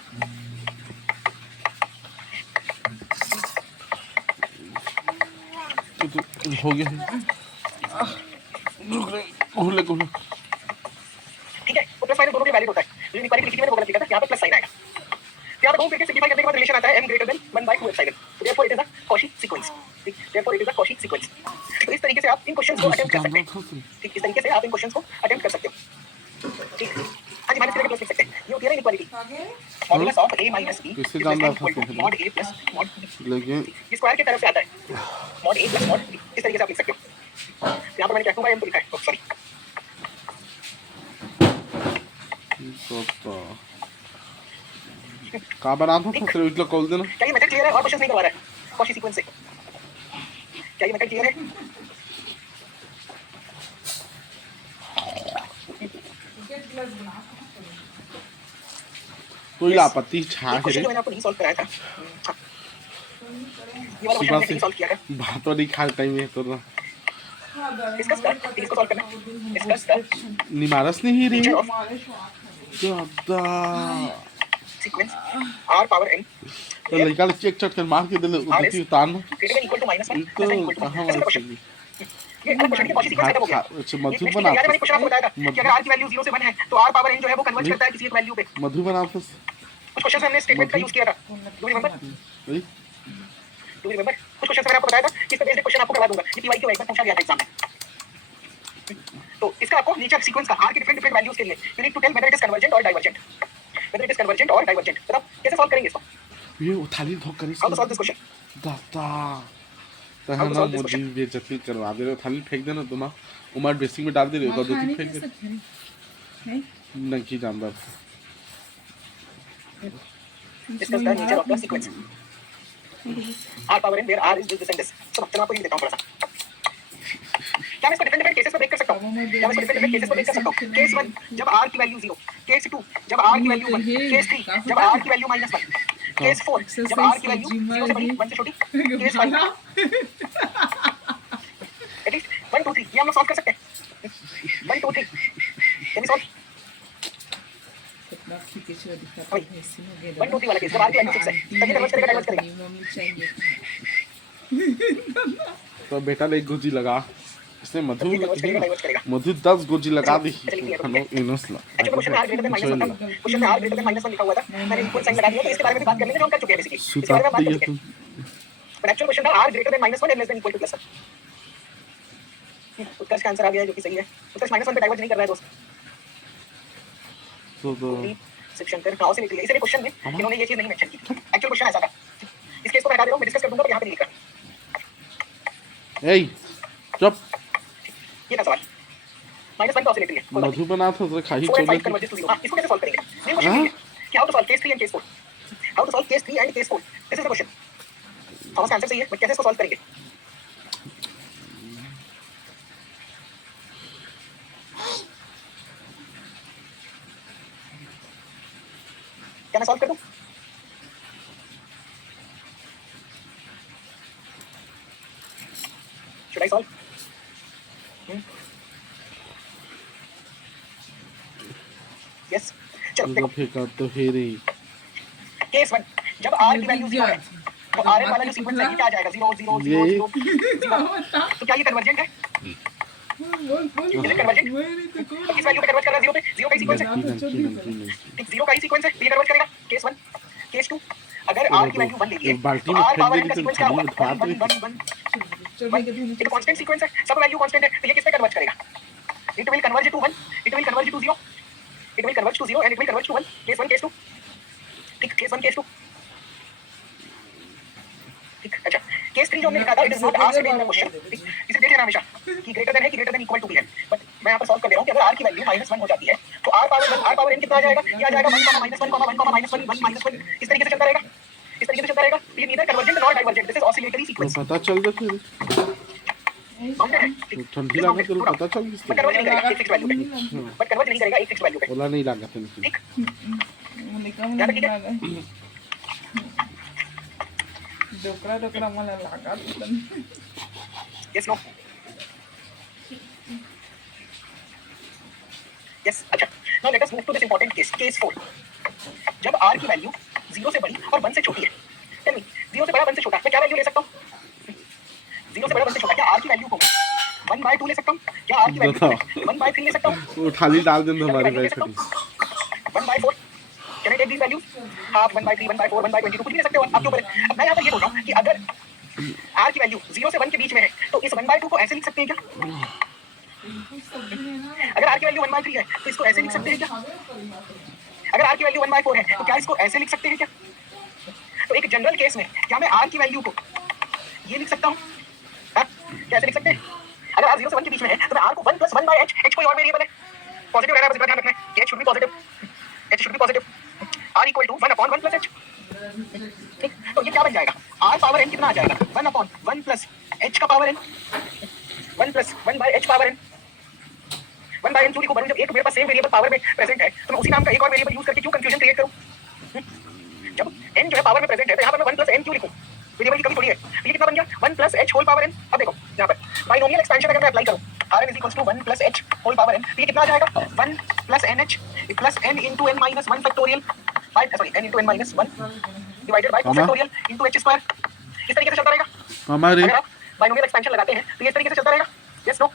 तो हो गया, घूले घूले, ठीक है। तो प्लस माइनस दोनों के वैलिड होता है, जो इक्वालिटी लिखी मैंने वो गलत लिखा था, यहाँ पर प्लस साइन आएगा। तो यहाँ पर घूम फिर के सिंपलीफाई करने के बाद रिलेशन आता है m greater than 1 by 2 epsilon, तो therefore it is a Cauchy sequence, ठीक, therefore it is a Cauchy sequence। तो इस तरीके से आप इन क्वेश्चंस को अटेम्प्ट कर सकते हैं, ठीक, इस तरीके से आप इन क्वेश्चंस को अटेम्प्ट कर सकते हो, ठीक। हाँ जी, माइनस करके प्लस लिख सकते हैं, ये होती है ना equality, modulus of a minus b किससे जानना था mod a plus mod b, लेकिन ये स्क्वायर की तरफ से आता है, mod a plus mod b, इस तरीके से आप लिख सकते हो। यहाँ पर मैंने क्या 2 by m तो लिखा है, सॉरी, कहाँ बना था फिर इतना कॉल देना। क्या ये मेथड क्लियर है और क्वेश्चन नहीं करवा रहा है कॉची सीक्वेंस से, क्या ये मेथड क्लियर है? कोई आपत्ति छा है क्वेश्चन जो मैंने आपको नहीं सॉल्व कराया था, ये वाला क्वेश्चन मैंने नहीं सॉल्व किया था, बात तो नहीं खा टाइम है तो ना डिस्कस कर, इसको सॉल्व करना, डिस्कस कर निमारस नहीं रे नेचर ऑफ ज्यादा सीक्वेंस r पावर n तो लड़का ने चेक चट कर मार के दिले उतनी उतारना ग्रेटर इक्वल टू -1 तो कहां वाला चाहिए ये अलग क्वेश्चन की कॉची सीक्वेंस खत्म हो गया। अच्छा मधु बना यार मैंने क्वेश्चन आपको बताया था कि अगर r की वैल्यू 0 से 1 है तो r पावर n जो है वो कन्वर्ट करता है किसी एक वैल्यू पे। मधु बना था कुछ क्वेश्चन हमने स्टेटमेंट का यूज किया था, do you remember, do you remember, कुछ क्वेश्चन मैंने आपको बताया था, इस पे बेस्ड क्वेश्चन आपको करवा दूंगा कि पीवाई क्यों एक बार पूछा गया था एग्जाम में। तो इसका आपको नेचर सीक्वेंस का r के डिफरेंट वैल्यूज के लिए you need to tell whether it is convergent और divergent, whether it is convergent और डाइवर्जेंट। बताओ कैसे सॉल्व करेंगे इसको, ये थाली धो कर how to solve this question, दादा तो है ना मुझे बेइज्जती करवा दे रहे हो, थाली फेंक देना तुम उमर बेसिंग में डाल दे रहे हो, दो तीन फेंक दे नहीं जानता। discuss the nature of the sequence r power n where r is this and this। चलो आपको ये देता हूं थोड़ा सा, क्या मैं इसको डिफरेंट केसेस में ब्रेक कर सकता हूं, क्या मैं इसको डिफरेंट केसेस में ब्रेक कर सकता हूं। केस 1 जब r की वैल्यू 0, केस 2 जब r की वैल्यू 1, केस 3 जब r की वैल्यू -1, केस 4 जब r की वैल्यू 0 से बड़ी 1 से छोटी, केस 5 एटलीस्ट 1 2 3 ये हम लोग सॉल्व कर सकते हैं। 1 2 3 कैन वी सॉल्व 1 2 3 वाला केस जब r की वैल्यू 6 है तब ये डाइवर्स करेगा। तो बेटा ने एक गोजी लगा, इसने मधु 10 गोजी लगा दी इनोसला। क्वेश्चन में r ग्रेटर देन -1 था, क्वेश्चन में r ग्रेटर देन -1 लिखा हुआ था, मैंने इक्वल साइन लगा दिया, तो इसके बारे में भी बात कर लेंगे जो हम कर चुके हैं बेसिकली, इसके बारे में बात कर चुके हैं। बट एक्चुअल क्वेश्चन था r greater than -1 and less than equal to +1। Utkarsh का आंसर आ गया जो कि सही है, उत्कर्ष -1 पे डाइवर्ज नहीं कर रहा है दोस्त। तो शिवशंकर कहां से निकले, इसलिए क्वेश्चन में इन्होंने ये चीज नहीं मेंशन की थी, एक्चुअल क्वेश्चन ऐसा था। इस केस को मैं हटा दे रहा हूं, मैं डिस्कस कर दूंगा, पर यहां पे नहीं लिखा। ए चुप, ये था सवाल, -1 का ऑसिलेटरी है, मधु बना था तो खाई 4 and 5 चोले converges to 0। हां इसको कैसे सॉल्व करेंगे, मेन क्वेश्चन ये है कि how to solve case 3 and case 4, how to solve case 3 and case 4, this is the question. Thomas का आंसर सही है, बट कैसे इसको सॉल्व करेंगे। क्या मैं सॉल्व कर दूं? Should I solve? Yes. चलो देखो फेंका तो है रे केस 1 जब r की वैल्यू 0 है तो rn वाला जो सीक्वेंस है ये क्या आ जाएगा 0 0 0 ये 0 तो क्या ये कन्वर्जेंट है? Is it convergent? तो किस वैल्यू पे कन्वर्ज कर रहा है 0 पे? 0 का ही सीक्वेंस है ठीक 0 का ही सीक्वेंस है तो ये कन्वर्ज करेगा केस 1 केस 2 अगर r की वैल्यू 1 ले लिए बाल्टी तो में r फेंक पावर दे n का तो सीक्वेंस क्या थाली होगा? में बात 1 1 1 1 एक कांस्टेंट सीक्वेंस है सब वैल्यू कांस्टेंट है तो ये किस पे कन्वर्ज करेगा? It will converge to 1 it will converge to 0 it will converge to 0 and it will converge to 1 case 1 case 2 ठीक केस 1 केस 2 ठीक अच्छा केस 3 जो हमने लिखा था it is not asked in the question इसे देख लेना हमेशा कि ग्रेटर देन है कि ग्रेटर देन इक्वल टू भी है बट मैं यहां पर सॉल्व कर दे रहा हूं कि अगर r की वैल्यू -1 हो जाती है तो r पावर n कितना आ जाएगा? ये आ जाएगा 1 1 1 1 1 इस तरीके से चलता रहेगा इस तरीके से चलता रहेगा ये neither convergent not divergent this is oscillatory sequence पता चल जाता है बाउंडेड है तो ठंडी लगा तो पता चल बट कन्वर्ज नहीं करेगा एक फिक्स वैल्यू पे बट कन्वर्ज नहीं करेगा एक फिक्स वैल्यू पे बोला नहीं लगा था ठीक यहाँ पे ठीक है डोकरा मला लागत yes no yes अच्छा now let us move to this important case 4 जब r की वैल्यू 0 से बड़ी और 1 से छोटी है टेल मी 0 से बड़ा 1 से छोटा मैं क्या वैल्यू ले सकता हूं 0 से बड़ा 1 से छोटा क्या r की वैल्यू को 1/2 ले सकता हूं क्या r की वैल्यू 1/3 ले सकता हूं वो थाली डाल दें हमारे भाई 1/4 can I take these values half 1/3 1/4 1/22 कुछ भी ले सकते हो आप के ऊपर अब मैं यहां पर ये बोल रहा हूं कि अगर r की वैल्यू 0 से 1 के बीच में है तो इस 1/2 को ऐसे लिख सकते हैं क्या? अगर r की वैल्यू 1/3 है तो इसको ऐसे लिख सकते हैं क्या? अगर r की वैल्यू 1/4 है तो क्या इसको ऐसे लिख सकते हैं क्या? तो एक जनरल केस में क्या मैं r की वैल्यू को ये लिख सकता हूं? हां कैसे लिख सकते हैं? अगर r 0 से 1 के बीच में है तो मैं r को 1 + 1/h h कोई और वेरिएबल है पॉजिटिव रहना बस ध्यान रखना है h should be positive h should be positive r = 1/1 + h ठीक तो ये क्या बन जाएगा r पावर n कितना आ जाएगा 1/1 + h का power n 1 + 1/h power n 1/n क्यों लिखूं जब एक मेरे पास सेम वेरिएबल पावर में प्रेजेंट है तो मैं उसी नाम का एक और वेरिएबल यूज करके क्यों कंफ्यूजन क्रिएट करूं जब n जो है पावर में प्रेजेंट है तो यहां पर मैं 1 + n क्यों लिखूं वेरिएबल की कमी थोड़ी है तो ये कितना बन गया 1 + h होल पावर n अब देखो यहां पर बाइनोमियल एक्सपेंशन अगर मैं अप्लाई करूं rn = 1 + h whole power n तो ये कितना आ जाएगा 1 + nh + n * n - 1 factorial by sorry n * n - 1 divided by 2 factorial * h square इस तरीके से चलता रहेगा हमारे अगर आप बाइनोमियल एक्सपेंशन लगाते हैं तो ये इस तरीके से चलता रहेगा यस नो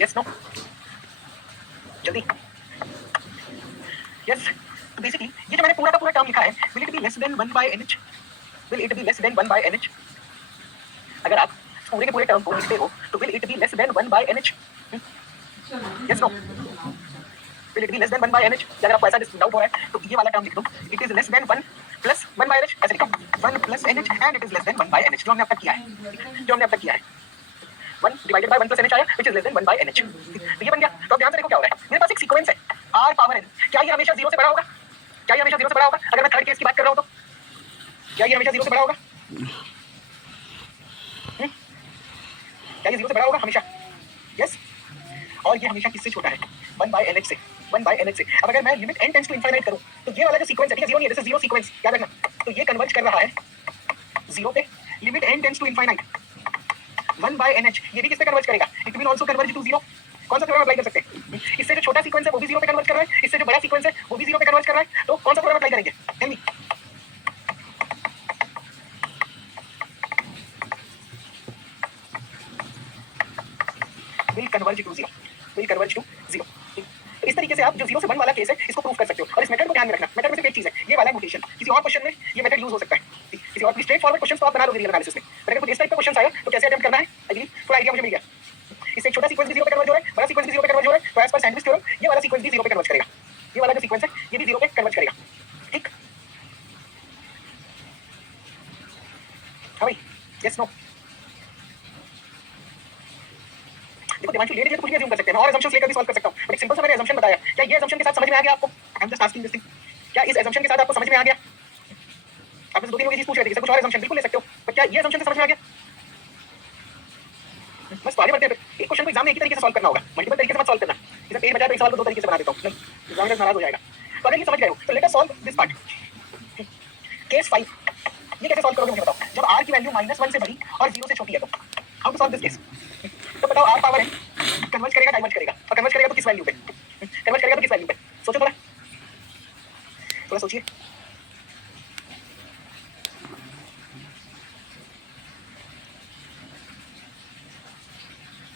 यस नो जल्दी यस तो बेसिकली ये जो मैंने पूरा का पूरा टर्म लिखा है will it be less than 1/nh will it be less than 1/nh अगर आप पूरे के पूरे टर्म को लिखते हो तो will it be less than 1/nh yes no will it be less than 1/nh अगर आपको ऐसा डाउट हो रहा है तो ये वाला टर्म लिख दो it is less than 1 + 1/nh ऐसे लिखो 1 + nh and it is less than 1/nh जो हमने अब तक किया है 1 divided by 1 + nh आया which is less than 1/nh तो ये बन गया तो अब ध्यान से देखो क्या हो रहा है मेरे पास एक सीक्वेंस है r पावर n क्या ये हमेशा 0 से बड़ा होगा क्या ये हमेशा 0 से बड़ा होगा अगर मैं थर्ड केस की बात कर रहा हूं तो क्या ये हमेशा 0 से बड़ा होगा क्या ये 0 से बड़ा होगा हमेशा यस और ये हमेशा किससे छोटा है 1/nh से 1/nh से अब अगर मैं limit n tends to infinite करूं तो ये वाला जो सीक्वेंस है ठीक है 0 नहीं है दिस इज 0 सीक्वेंस याद रखना तो ये कन्वर्ज कर रहा है 0 पे limit n tends to infinite 1/nh ये भी किस पे कन्वर्ज करेगा it will also converge to 0 कौन सा थ्योरम अप्लाई कर सकते हैं इससे जो छोटा सीक्वेंस है वो भी 0 पे कन्वर्ज कर रहा है इससे जो बड़ा सीक्वेंस है वो भी 0 पे कन्वर्ज कर रहा है तो कौन सा थ्योरम अप्लाई करेंगे tell me will converge to 0 will converge to 0 तो इस तरीके से आप जो 0 से 1 वाला केस है इसको प्रूव कर सकते हो और इस मेथड को ध्यान में रखना मेथड में सिर्फ एक चीज है ये वाला नोटेशन किसी और क्वेश्चन में ये मेथड यूज हो सकता है किसी और स्ट्रेट फॉरवर्ड क्वेश्चन तो आप बना लोगे रियल एनालिसिस में बट अगर कुछ इस टाइप का क्वेश्चन आया तो कैसे अटेम्प्ट करना है आई बिलीव थोड़ा आइडिया मुझे मिल गया इससे एक छोटा सीक्वेंस भी 0 पे कन्वर्ज हो रहा है बड़ा सीक्वेंस भी 0 पे कन्वर्ज हो रहा है तो एज पर सैंडविच थ्योरम ये वाला सीक्वेंस भी 0 पे कन्वर्ज करेगा ये वाला जो सीक्वेंस है ये भी 0 पे कन्वर्ज करेगा ठीक हां भाई यस नो देखो दिमाग ले लीजिए तो कुछ भी अज्यूम कर सकते हैं और assumptions लेकर भी सॉल्व कर सकता हूं बट एक सिंपल सा मैंने assumption बताया क्या ये assumption के साथ समझ में आ गया आपको I am just asking this thing क्या इस assumption के साथ आपको समझ में आ गया आप दो तीन चीज पूछ रहे थे जैसे कुछ और assumption बिल्कुल ले सकते हो बट क्या ये assumption से समझ में आ गया बस आगे बढ़ते हैं एक क्वेश्चन को एग्जाम में एक ही तरीके से सॉल्व करना होगा मल्टीपल तरीके से मत सॉल्व करना इसे पेज बचा तो एक सवाल को दो तरीके से बना देता हूं एग्जामिनर नाराज हो जाएगा अगर ये समझ गए हो तो late us solve this part. Case 5 ये कैसे सॉल्व करोगे मुझे बताओ। जब r की वैल्यू -1 से बड़ी और 0 से छोटी है तो how to solve this case. तो बताओ r पावर n कन्वर्ज करेगा डाइवर्ज करेगा, और कन्वर्ज करेगा तो किस वैल्यू पे, कन्वर्ज करेगा तो किस वैल्यू पे, सोचो थोड़ा, थोड़ा सोचिए।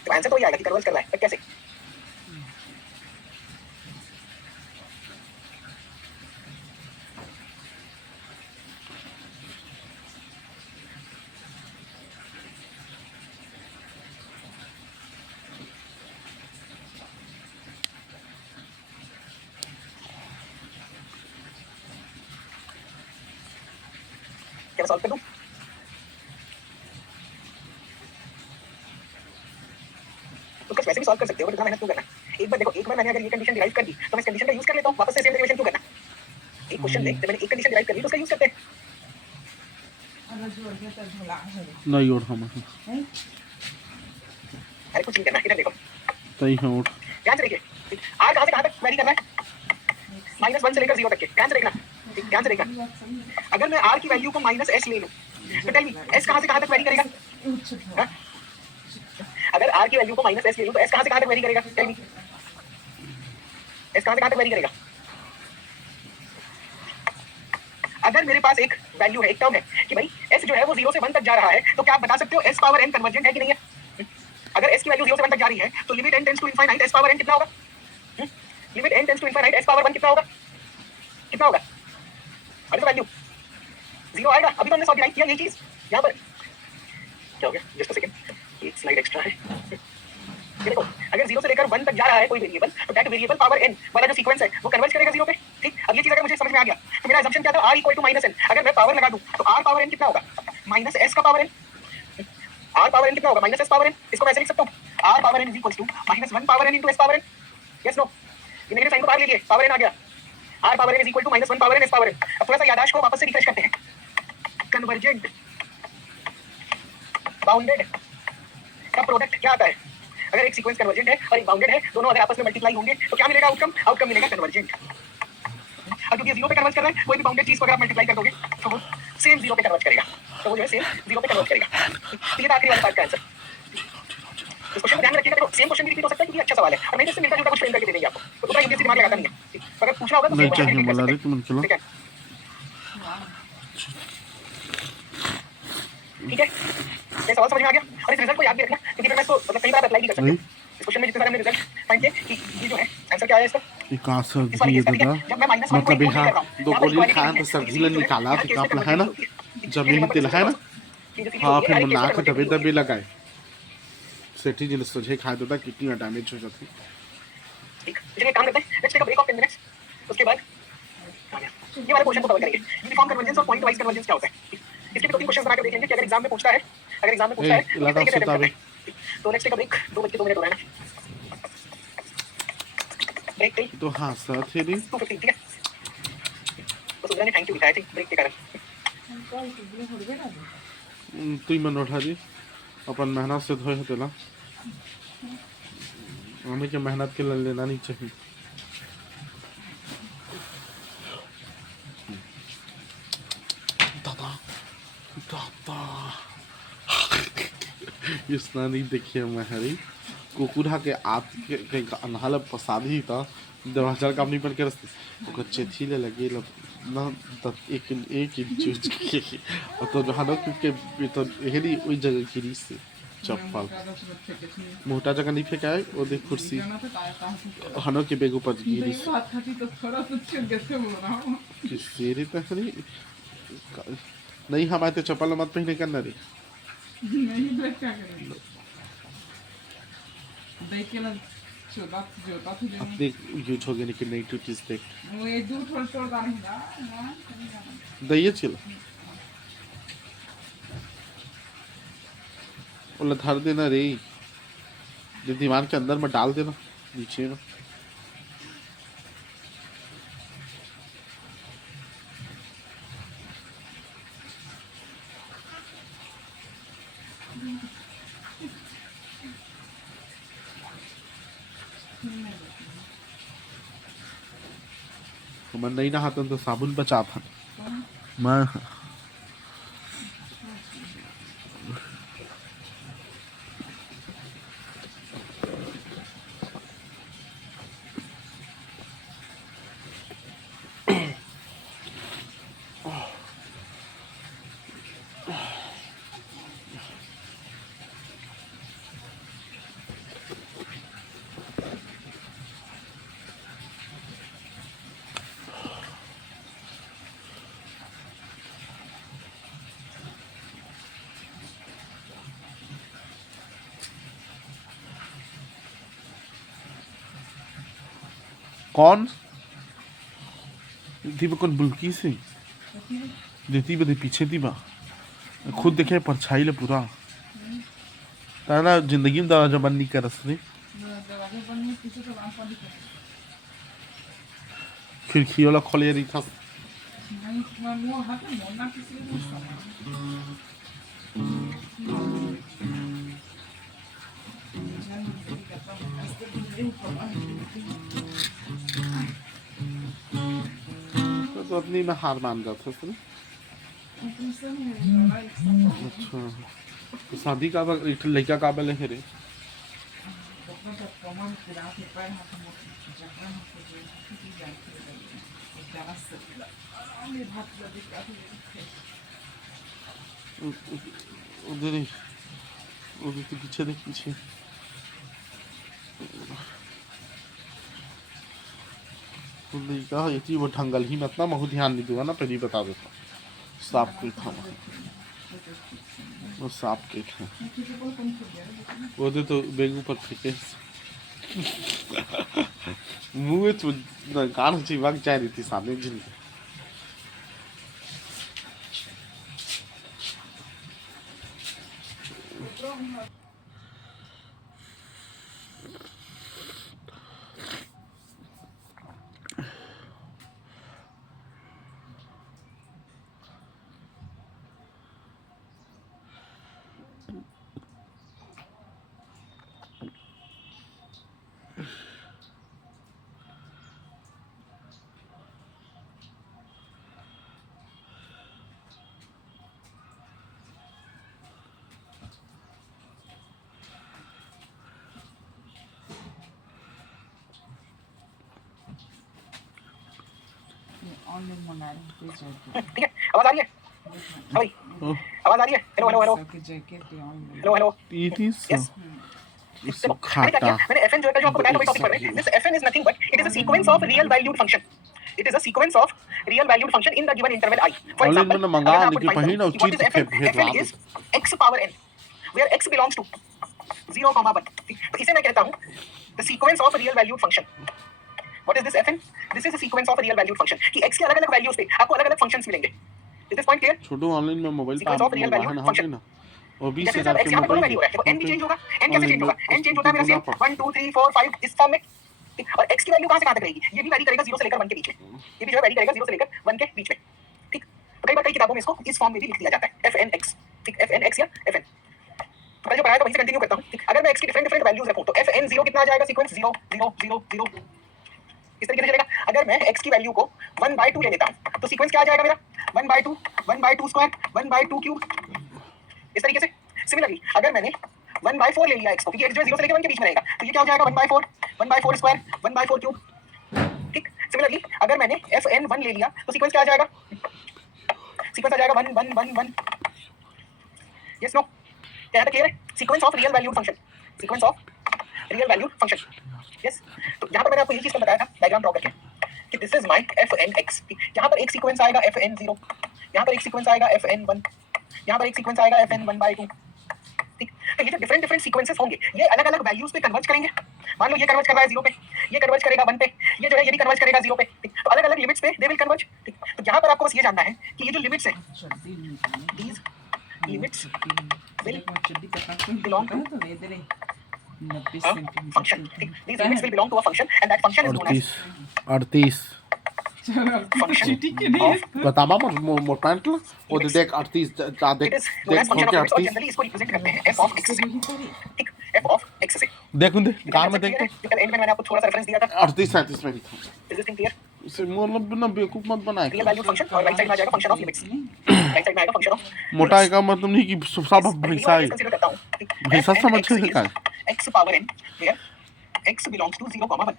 तो आंसर तो ये आएगा कि कन्वर्ज कर रहा है, पर कैसे। क्या मैं सॉल्व कर दूं। तो कुछ वैसे भी सॉल्व कर सकते हो, बट इतना मेहनत क्यों करना। एक बार देखो, एक बार मैंने अगर ये कंडीशन डिराइव कर दी तो मैं इस कंडीशन का यूज कर लेता हूं, वापस से सेम डेरिवेशन क्यों करना। एक क्वेश्चन देख, जब मैंने एक कंडीशन डिराइव कर ली तो उसका यूज करते हैं। नहीं उठ हम अरे कुछ नहीं करना, इधर देखो तई है उठ ध्यान से देखिए, r कहां से कहां तक वैरी करना है, -1 से लेकर 0 तक के, ध्यान से देखना, ध्यान से देखना। अगर मैं r की वैल्यू को -s ले लूं तो टेल मी s कहां से कहां तक वैरी करेगा। हाँ? अगर r की वैल्यू को -s ले लूं तो s कहां से कहां तक वैरी करेगा, टेल मी s कहां से कहां तक वैरी करेगा। अगर मेरे पास एक वैल्यू है, एक टर्म है कि भाई s जो है वो 0 से 1 तक जा रहा है, तो क्या आप बता सकते हो s पावर n कन्वर्जेंट है कि नहीं है। अगर s की वैल्यू 0 से 1 तक जा रही है तो limit n tends to infinite s power n कितना होगा, limit n tends to infinite s power 1 कितना होगा, कितना होगा। अरे तो वैल्यू 0 आएगा, अभी तो हमने सॉल्व किया ये चीज यहां पर। क्या हो गया, जस्ट अ सेकंड, एक स्लाइड एक्स्ट्रा है। ये देखो, अगर 0 से लेकर 1 तक जा रहा है कोई वेरिएबल, तो दैट वेरिएबल पावर n वाला जो सीक्वेंस है वो कन्वर्ज करेगा 0 पे। ठीक, अब ये चीज अगर मुझे समझ में आ गया तो मेरा असम्पशन क्या था, r इक्वल टू -n। अगर मैं पावर लगा दूं तो r पावर n कितना होगा, -s का power n। r power n कितना होगा, -s पावर n। इसको मैं ऐसे लिख सकता हूं, r power n equals to -1 power n into s power n। Yes no, ये नेगेटिव साइन को बाहर लीजिए, पावर n आ गया, r power n equal to -1 power n s power n। अब थोड़ा सा याददाश्त को वापस से रिफ्रेश करते हैं। कन्वर्जेंट बाउंडेड का प्रोडक्ट क्या आता है। अगर एक सीक्वेंस कन्वर्जेंट है और एक बाउंडेड है, दोनों अगर आपस में मल्टीप्लाई होंगे तो क्या मिलेगा आउटकम, आउटकम मिलेगा कन्वर्जेंट। और क्योंकि 0 पे कन्वर्ज कर रहा है, कोई भी बाउंडेड चीज को अगर आप मल्टीप्लाई कर दोगे तो वो सेम 0 पे कन्वर्ज करेगा, तो वो जो है सेम 0 पे कन्वर्ज करेगा। तो ये था आखिरी वाला पार्ट का आंसर। इस क्वेश्चन को ध्यान में रखिएगा, देखो सेम क्वेश्चन भी रिपीट हो सकता है क्योंकि अच्छा सवाल है, और नहीं इससे मिलता जुलता कुछ फ्रेम करके दे देंगे आपको, तो उतना यूपीएससी दिमाग लगाता नहीं है। अगर पूछना होगा तो नहीं सेम चाहिए क्वेश्चन मला रे रिपीट कर तुम चलो सकते हैं। ठीक है, ये सवाल समझ में आ गया, और इस रिजल्ट को याद भी रखना क्योंकि फिर मैं इसको मतलब कई बार अप्लाई भी कर सकते हैं। इस क्वेश्चन में जितने सारे हमने रिजल्ट फाइंड किए कि ये जो है आंसर क्या है इसका, ये कहाँ से इस वाले ये केस का। ठीक दादा है, जब मैं -1 को मतलब इंक्लूड कर यहाँ रहा हूं, दो यहाँ पर गोली इक्वालिटी खाया नहीं तो है, सर्दी क्योंकि ने निकाला हर तो केस में कापला है ना, कन्वर्जेंट होती है। जब ये यही नंबर तिला है ना, ये जो चीज हाँ होती है फिर हर एक केस मना में के कन्वर्जेंट दबे होती दबे है। लगाए सेठी जिन सोचे खाए तो कितनी डैमेज हो जाती। ठीक, चलिए काम करते हैं, let's take a break of 10 minutes. उसके बाद ये वाले क्वेश्चन को कवर करेंगे, यूनिफॉर्म कन्वर्जेंस और पॉइंट वाइज कन्वर्जेंस क्या होता है। इसके भी 2-3 क्वेश्चन बनाकर देख लेंगे कि अगर एग्जाम में पूछता है, अगर एग्जाम में पूछता है तो किस इलाका तरीके से अटेम्प्ट करना सुतावे है। तो लेट्स टेक अ ब्रेक, 2:02 हो रहे हैं। ब्रेक टिल तो हाँ सर थे नहीं 2:15, ठीक है। बस उधर ने थैंक यू लिखा है, ठीक, ब्रेक के कारण। तुम मन उठा दी अपन मेहनत से धोए होते ना, हमें के मेहनत के लेना नहीं चाहिए। दादा दादा इस नानी देखिए मैं हरी कुकुरा के आत के अनहाल पसादी था दरवाजा काम नहीं बन के रस्ते ओकर चेथी ले लगे ना एक एक इंच के और तो हनो के तो हेरी ओई जगह गिरी से चप्पल मोटा जगह नहीं फेंका है वो देख कुर्सी हनो के बेगो पर गिरी किसी रे तहरी नहीं हमारे तो चप्पल मत पहने करना रे नहीं ब्रेक क्या करेंगे देख के ना जोता जोता थी जमीन अपने यूज हो गए कि नहीं टू चीज देख वो ये दूर थोड़ा छोड़ दानी ना दइए चिल वो धर देना रे जो दीवार के अंदर में डाल देना नीचे में मैं नहीं नहाता तो साबुन बचा था मैं कौन थी कौन बुल्की से देती बदे पीछे थी बा खुद देखे परछाई ले पूरा ताना जिंदगी में दरवाजा बंद नहीं कर रहे दरवाजे बंद नहीं पीछे तो आम पानी कर खिड़की वाला खोले रही था नहीं मैं वो हाथ में मोड़ना किसी ने तो अपनी में हार मान जाता था अच्छा तो शादी का लड़का का बले है रे उधर ही उधर के पीछे देख पीछे लड़का ये वो ठंगल ही में इतना महू ध्यान नहीं दूंगा ना पहले ही बता देता सांप कोई था वो सांप के था वो तो बेगू पर फेंके मुंह तो कान चिपक जा रही थी सामने जिनके ठीक है आवाज आ रही है भाई आवाज आ रही है hello hello hello hello hello it is yes so खाता मैंने fn जो है जो आपको बताया था वही टॉपिक पर है this fn is nothing but it is a sequence of real valued function it is a sequence of real valued function in the given interval I for online example मैंने मंगा लेकिन पहले ना what is fn fn is x power n where x belongs to 0, 1 तो इसे मैं कहता हूँ the sequence of real valued function what is this fn this is a sequence of real valued function कि x के अलग-अलग values पे आपको अलग-अलग फंक्शंस मिलेंगे is this point clear Chhotu online में mobile sequence of real valued function ना और 20 जैसे हजार x के यहाँ पे कोई मोबाइल वैल्यू हो रहा है देखो n भी चेंज होगा n कैसे चेंज होगा n चेंज होता है मेरा सेम 1 2 3 4 5 इस फॉर्म में और x की वैल्यू कहां से कहां तक रहेगी ये भी वैरी करेगा 0 से लेकर 1 के बीच में ये भी जो है वैरी करेगा 0 से लेकर 1 के बीच में ठीक तो कई बार कई किताबों में इसको इस फॉर्म में भी लिख दिया जाता है fnx ठीक fnx या fn तो कल जो पढ़ाया था वहीं से कंटिन्यू करता हूं ठीक अगर मैं x की डिफरेंट वैल्यूज रखूं तो fn0 कितना आ जाएगा सीक्वेंस 0 0 0 0 इस तरीके से चलेगा अगर मैं x की वैल्यू को 1/2 ले लेता हूं तो सीक्वेंस क्या आ जाएगा मेरा 1/2 1/2 स्क्वायर 1/2 क्यूब इस तरीके से सिमिलरली अगर मैंने 1/4 ले लिया x को क्योंकि x जो है 0 से लेकर 1 के बीच में रहेगा तो ये क्या हो जाएगा 1/4 स्क्वायर 1/4 क्यूब ठीक सिमिलरली अगर मैंने fn1 ले लिया तो सीक्वेंस क्या आ जाएगा सीक्वेंस आ जाएगा 1 1 1 1 यस नो क्या है क्लियर है sequence of real valued function sequence of real valued function yes तो यहाँ पर मैंने आपको ये चीज को बताया था डायग्राम ड्रॉ करके कि दिस इज माय fnx यहाँ पर एक सीक्वेंस आएगा fn0 यहाँ पर एक सीक्वेंस आएगा fn1 यहाँ पर एक सीक्वेंस आएगा fn1/2 ठीक तो ये जो डिफरेंट सीक्वेंसेस होंगे ये अलग-अलग वैल्यूज पे कन्वर्ज करेंगे मान लो ये कन्वर्ज कर रहा है 0 पे ये कन्वर्ज करेगा 1 पे ये जो है ये भी कन्वर्ज करेगा 0 पे ठीक तो अलग-अलग लिमिट्स पे दे विल कन्वर्ज ठीक तो यहाँ पर आपको बस ये जानना है कि ये जो लिमिट्स हैं these limits will belong to function these limits will belong to a function and that function is known as 38 function of बतामा मोर पैंट वो देख 38 जा it देख is known as देख function of limits और 38 जनरली इसको रिप्रेजेंट करते हैं f of x से ठीक f of x से देख कार में देख कल एंड में मैंने आपको थोड़ा सा रेफरेंस दिया था 38 37 में भी था इज दिस थिंग क्लियर इसे मतलब ना बेवकूफ मत बनाए रियल वैल्यू फंक्शन और राइट साइड में आ जाएगा function of limits, right side में आएगा फंक्शन ऑफ मोटा का मतलब नहीं कि सब भैंसा है कंसीडर करता हूं भैंसा समझ के का x power n where x belongs to 0, 1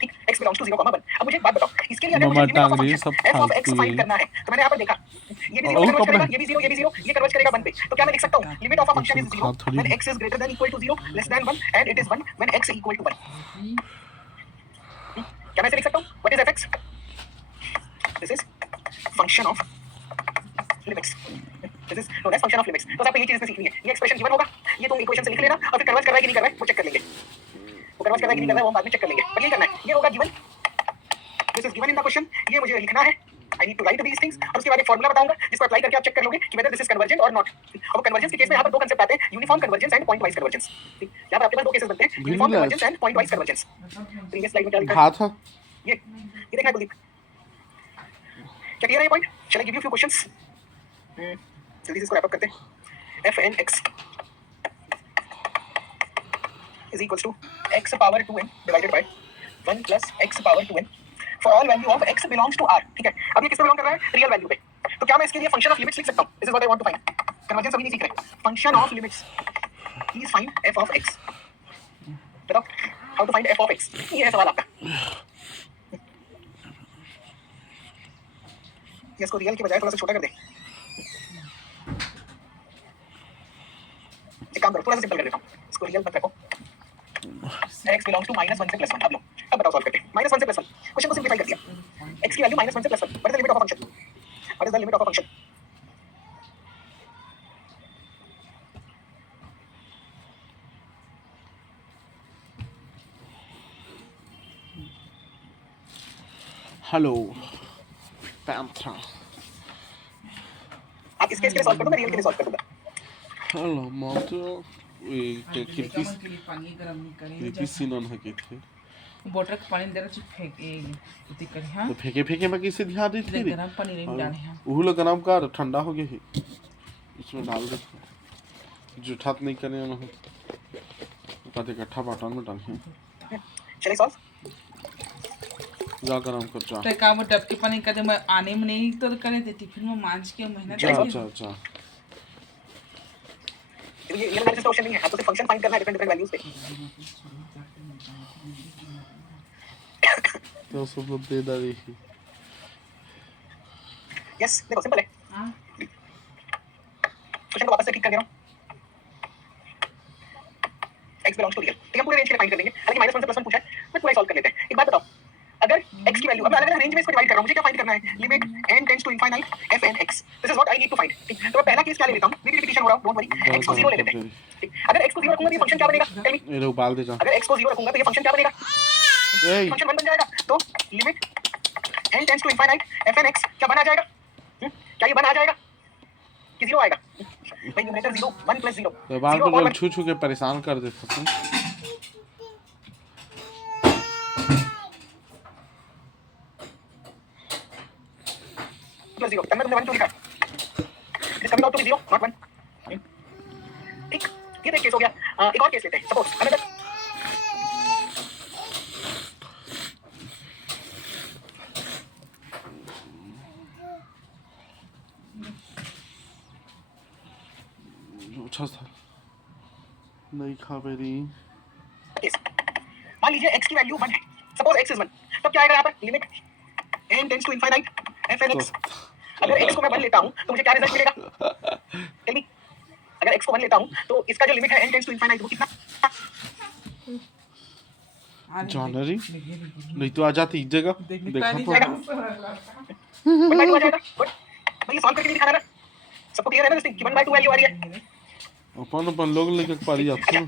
ठीक, x बिलोंग्स टू 0, 1 अब मुझे एक बात बताओ, इसके लिए अगर मुझे लिमिट ऑफ टांगरी फंक्शन सब f ऑफ x फालतू फाइंड करना है तो मैंने यहां पर देखा ये भी 0 और कन्वर्ज कब करेगा, ये भी 0, ये भी 0, ये कन्वर्ज करेगा 1 पे, तो क्या मैं लिख सकता हूं limit of a function is 0 when x is greater than equal to 0 less than 1 and it is 1 when x equal to 1। क्या मैं ऐसे लिख सकता हूं what is fx, this is function of limits, this is known as function of limits. तो आपको ये चीज इसमें सीखनी है, ये एक्सप्रेशन गिवन होगा, ये तुम इक्वेशन से लिख लेना और फिर कन्वर्ज कर रहा है कि नहीं कर रहा है वो चेक कर लेंगे, वो कन्वर्ज कर रहा है कि नहीं कर रहा है वो बाद में चेक कर लेंगे, पर ये करना है, ये होगा given, this is given in the question, ये मुझे लिखना है, I need to write these things, और उसके बाद एक फार्मूला बताऊंगा जिसको अप्लाई करके आप चेक कर लोगे कि वेदर दिस इज कन्वर्जेंट और नॉट। और कन्वर्जेंस के केस में यहां पर दो कांसेप्ट आते हैं, uniform convergence and point wise convergence. यहां पर आपके पास दो केसेस बनते हैं, uniform convergence and point wise convergence. Previous slide में क्या लिखा है, हाथ ये देखना है कुलदीप, क्या क्लियर है ये पॉइंट? चलिए गिव यू फ्यू क्वेश्चंस, जल्दी से इसको रैप अप करते हैं। f n x is equals to x power 2n divided by 1 plus x power 2n for all value of x belongs to r, ठीक है। अब ये किस पे बिलोंग कर रहा है, रियल वैल्यू पे, तो क्या मैं इसके लिए फंक्शन ऑफ लिमिट्स लिख सकता हूं? This is what I want to find, convergence अभी नहीं सीख रहे, function of limits, please find f of x, बताओ how to find f of x, ये है सवाल आपका। ये इसको रियल के बजाय थोड़ा सा छोटा कर दे, एक काम करो थोड़ा सा सिंपल कर देता हूं, इसको रियल मत रखो, x बिलोंग्स टू -1 से +1, अब लो अब बताओ सॉल्व करके, -1 से +1 क्वेश्चन को सिंपलीफाई कर दिया, x की वैल्यू -1 से +1, what is the limit of a function, what is the limit of a function, hello Panthera आप इसके लिए सॉल्व कर दो, मैं रियल के लिए सॉल्व कर दूंगा। हेलो मोटो ये पानी गरम नहीं कृति सिनन है के थे बोतल का पानी दे रहा फेंक इतनी कर हां तो फेंके फेंके में किसे ध्यान दी थी गरम पानी नहीं डाले हां वो लोग गरम का ठंडा हो गया है इसमें डाल दे जो ठात नहीं करने वाला हूं कहते इकट्ठा बटन में डाल चलिए सॉल्व, जा गरम कर जा तो काम डब के पानी कर दे, मैं आने में नहीं तो करे थे टिफिन में मांझ के मेहनत जा करके जा जा ये एनालिसिस क्वेश्चन नहीं है, आपको सिर्फ फंक्शन फाइंड करना है डिफरेंट डिफरेंट वैल्यूज पे। तो सब लोग दे दे यस देखो सिंपल है, हां क्वेश्चन को वापस से ठीक कर दे रहा हूं, x बिलोंग्स टू रियल, ठीक है, पूरे रेंज के लिए फाइंड कर लेंगे, हालांकि -1 से +1 पूछा है, मैं पूरा सॉल्व कर लेते हैं। एक बात बताओ, अगर x की वैल्यू, अब मैं अलग-अलग रेंज में इसको डिवाइड कर रहा हूं, मुझे क्या फाइंड करना है, limit n tends to infinite f n x, this is what I need to find, ठीक। तो मैं पहला केस क्या ले लेता हूं, मेरी रिपीटिशन हो रहा है, डोंट वरी, x को 0 ले लेते हैं, ठीक। अगर x को 0 रखूंगा तो ये फंक्शन क्या बनेगा, टेल मी, ये लो बाल दे जा अगर x को 0 रखूंगा तो ये फंक्शन क्या बनेगा, ए फंक्शन 1 बन जाएगा, तो limit n tends to infinite f n x क्या बन आ जाएगा, क्या ये बन आ जाएगा कि 0 आएगा, भाई न्यूमरेटर 0 1 + 0 तो बाल 0 को और 1 छू छू के परेशान कर देता तू + 0, तब मैं तुमने 1 क्यों लिखा, this coming out to be 0 not 1, ठीक। ये तो एक केस हो गया, एक और केस लेते हैं, सपोज अनदर, अच्छा था नहीं खा बेरी केस मान लीजिए x की वैल्यू 1 है, सपोज x इज 1, तब क्या आएगा यहाँ पर, limit n tends to infinite f n x, अगर x को मैं 1 लेता हूँ तो मुझे क्या रिजल्ट मिलेगा, टेल मी, अगर x को 1 लेता हूँ तो इसका जो लिमिट है n टेंड्स टू इनफाइनाइट वो कितना, जानरी नहीं तो आ जाती इस जगह देखा तो 1/2 आ जाएगा, गुड, मैं ये सॉल्व करके नहीं दिखाना ना, सबको क्लियर है ना दिस थिंग कि 1/2 वैल्यू आ रही है। अपन अपन लोग लेके पारी आता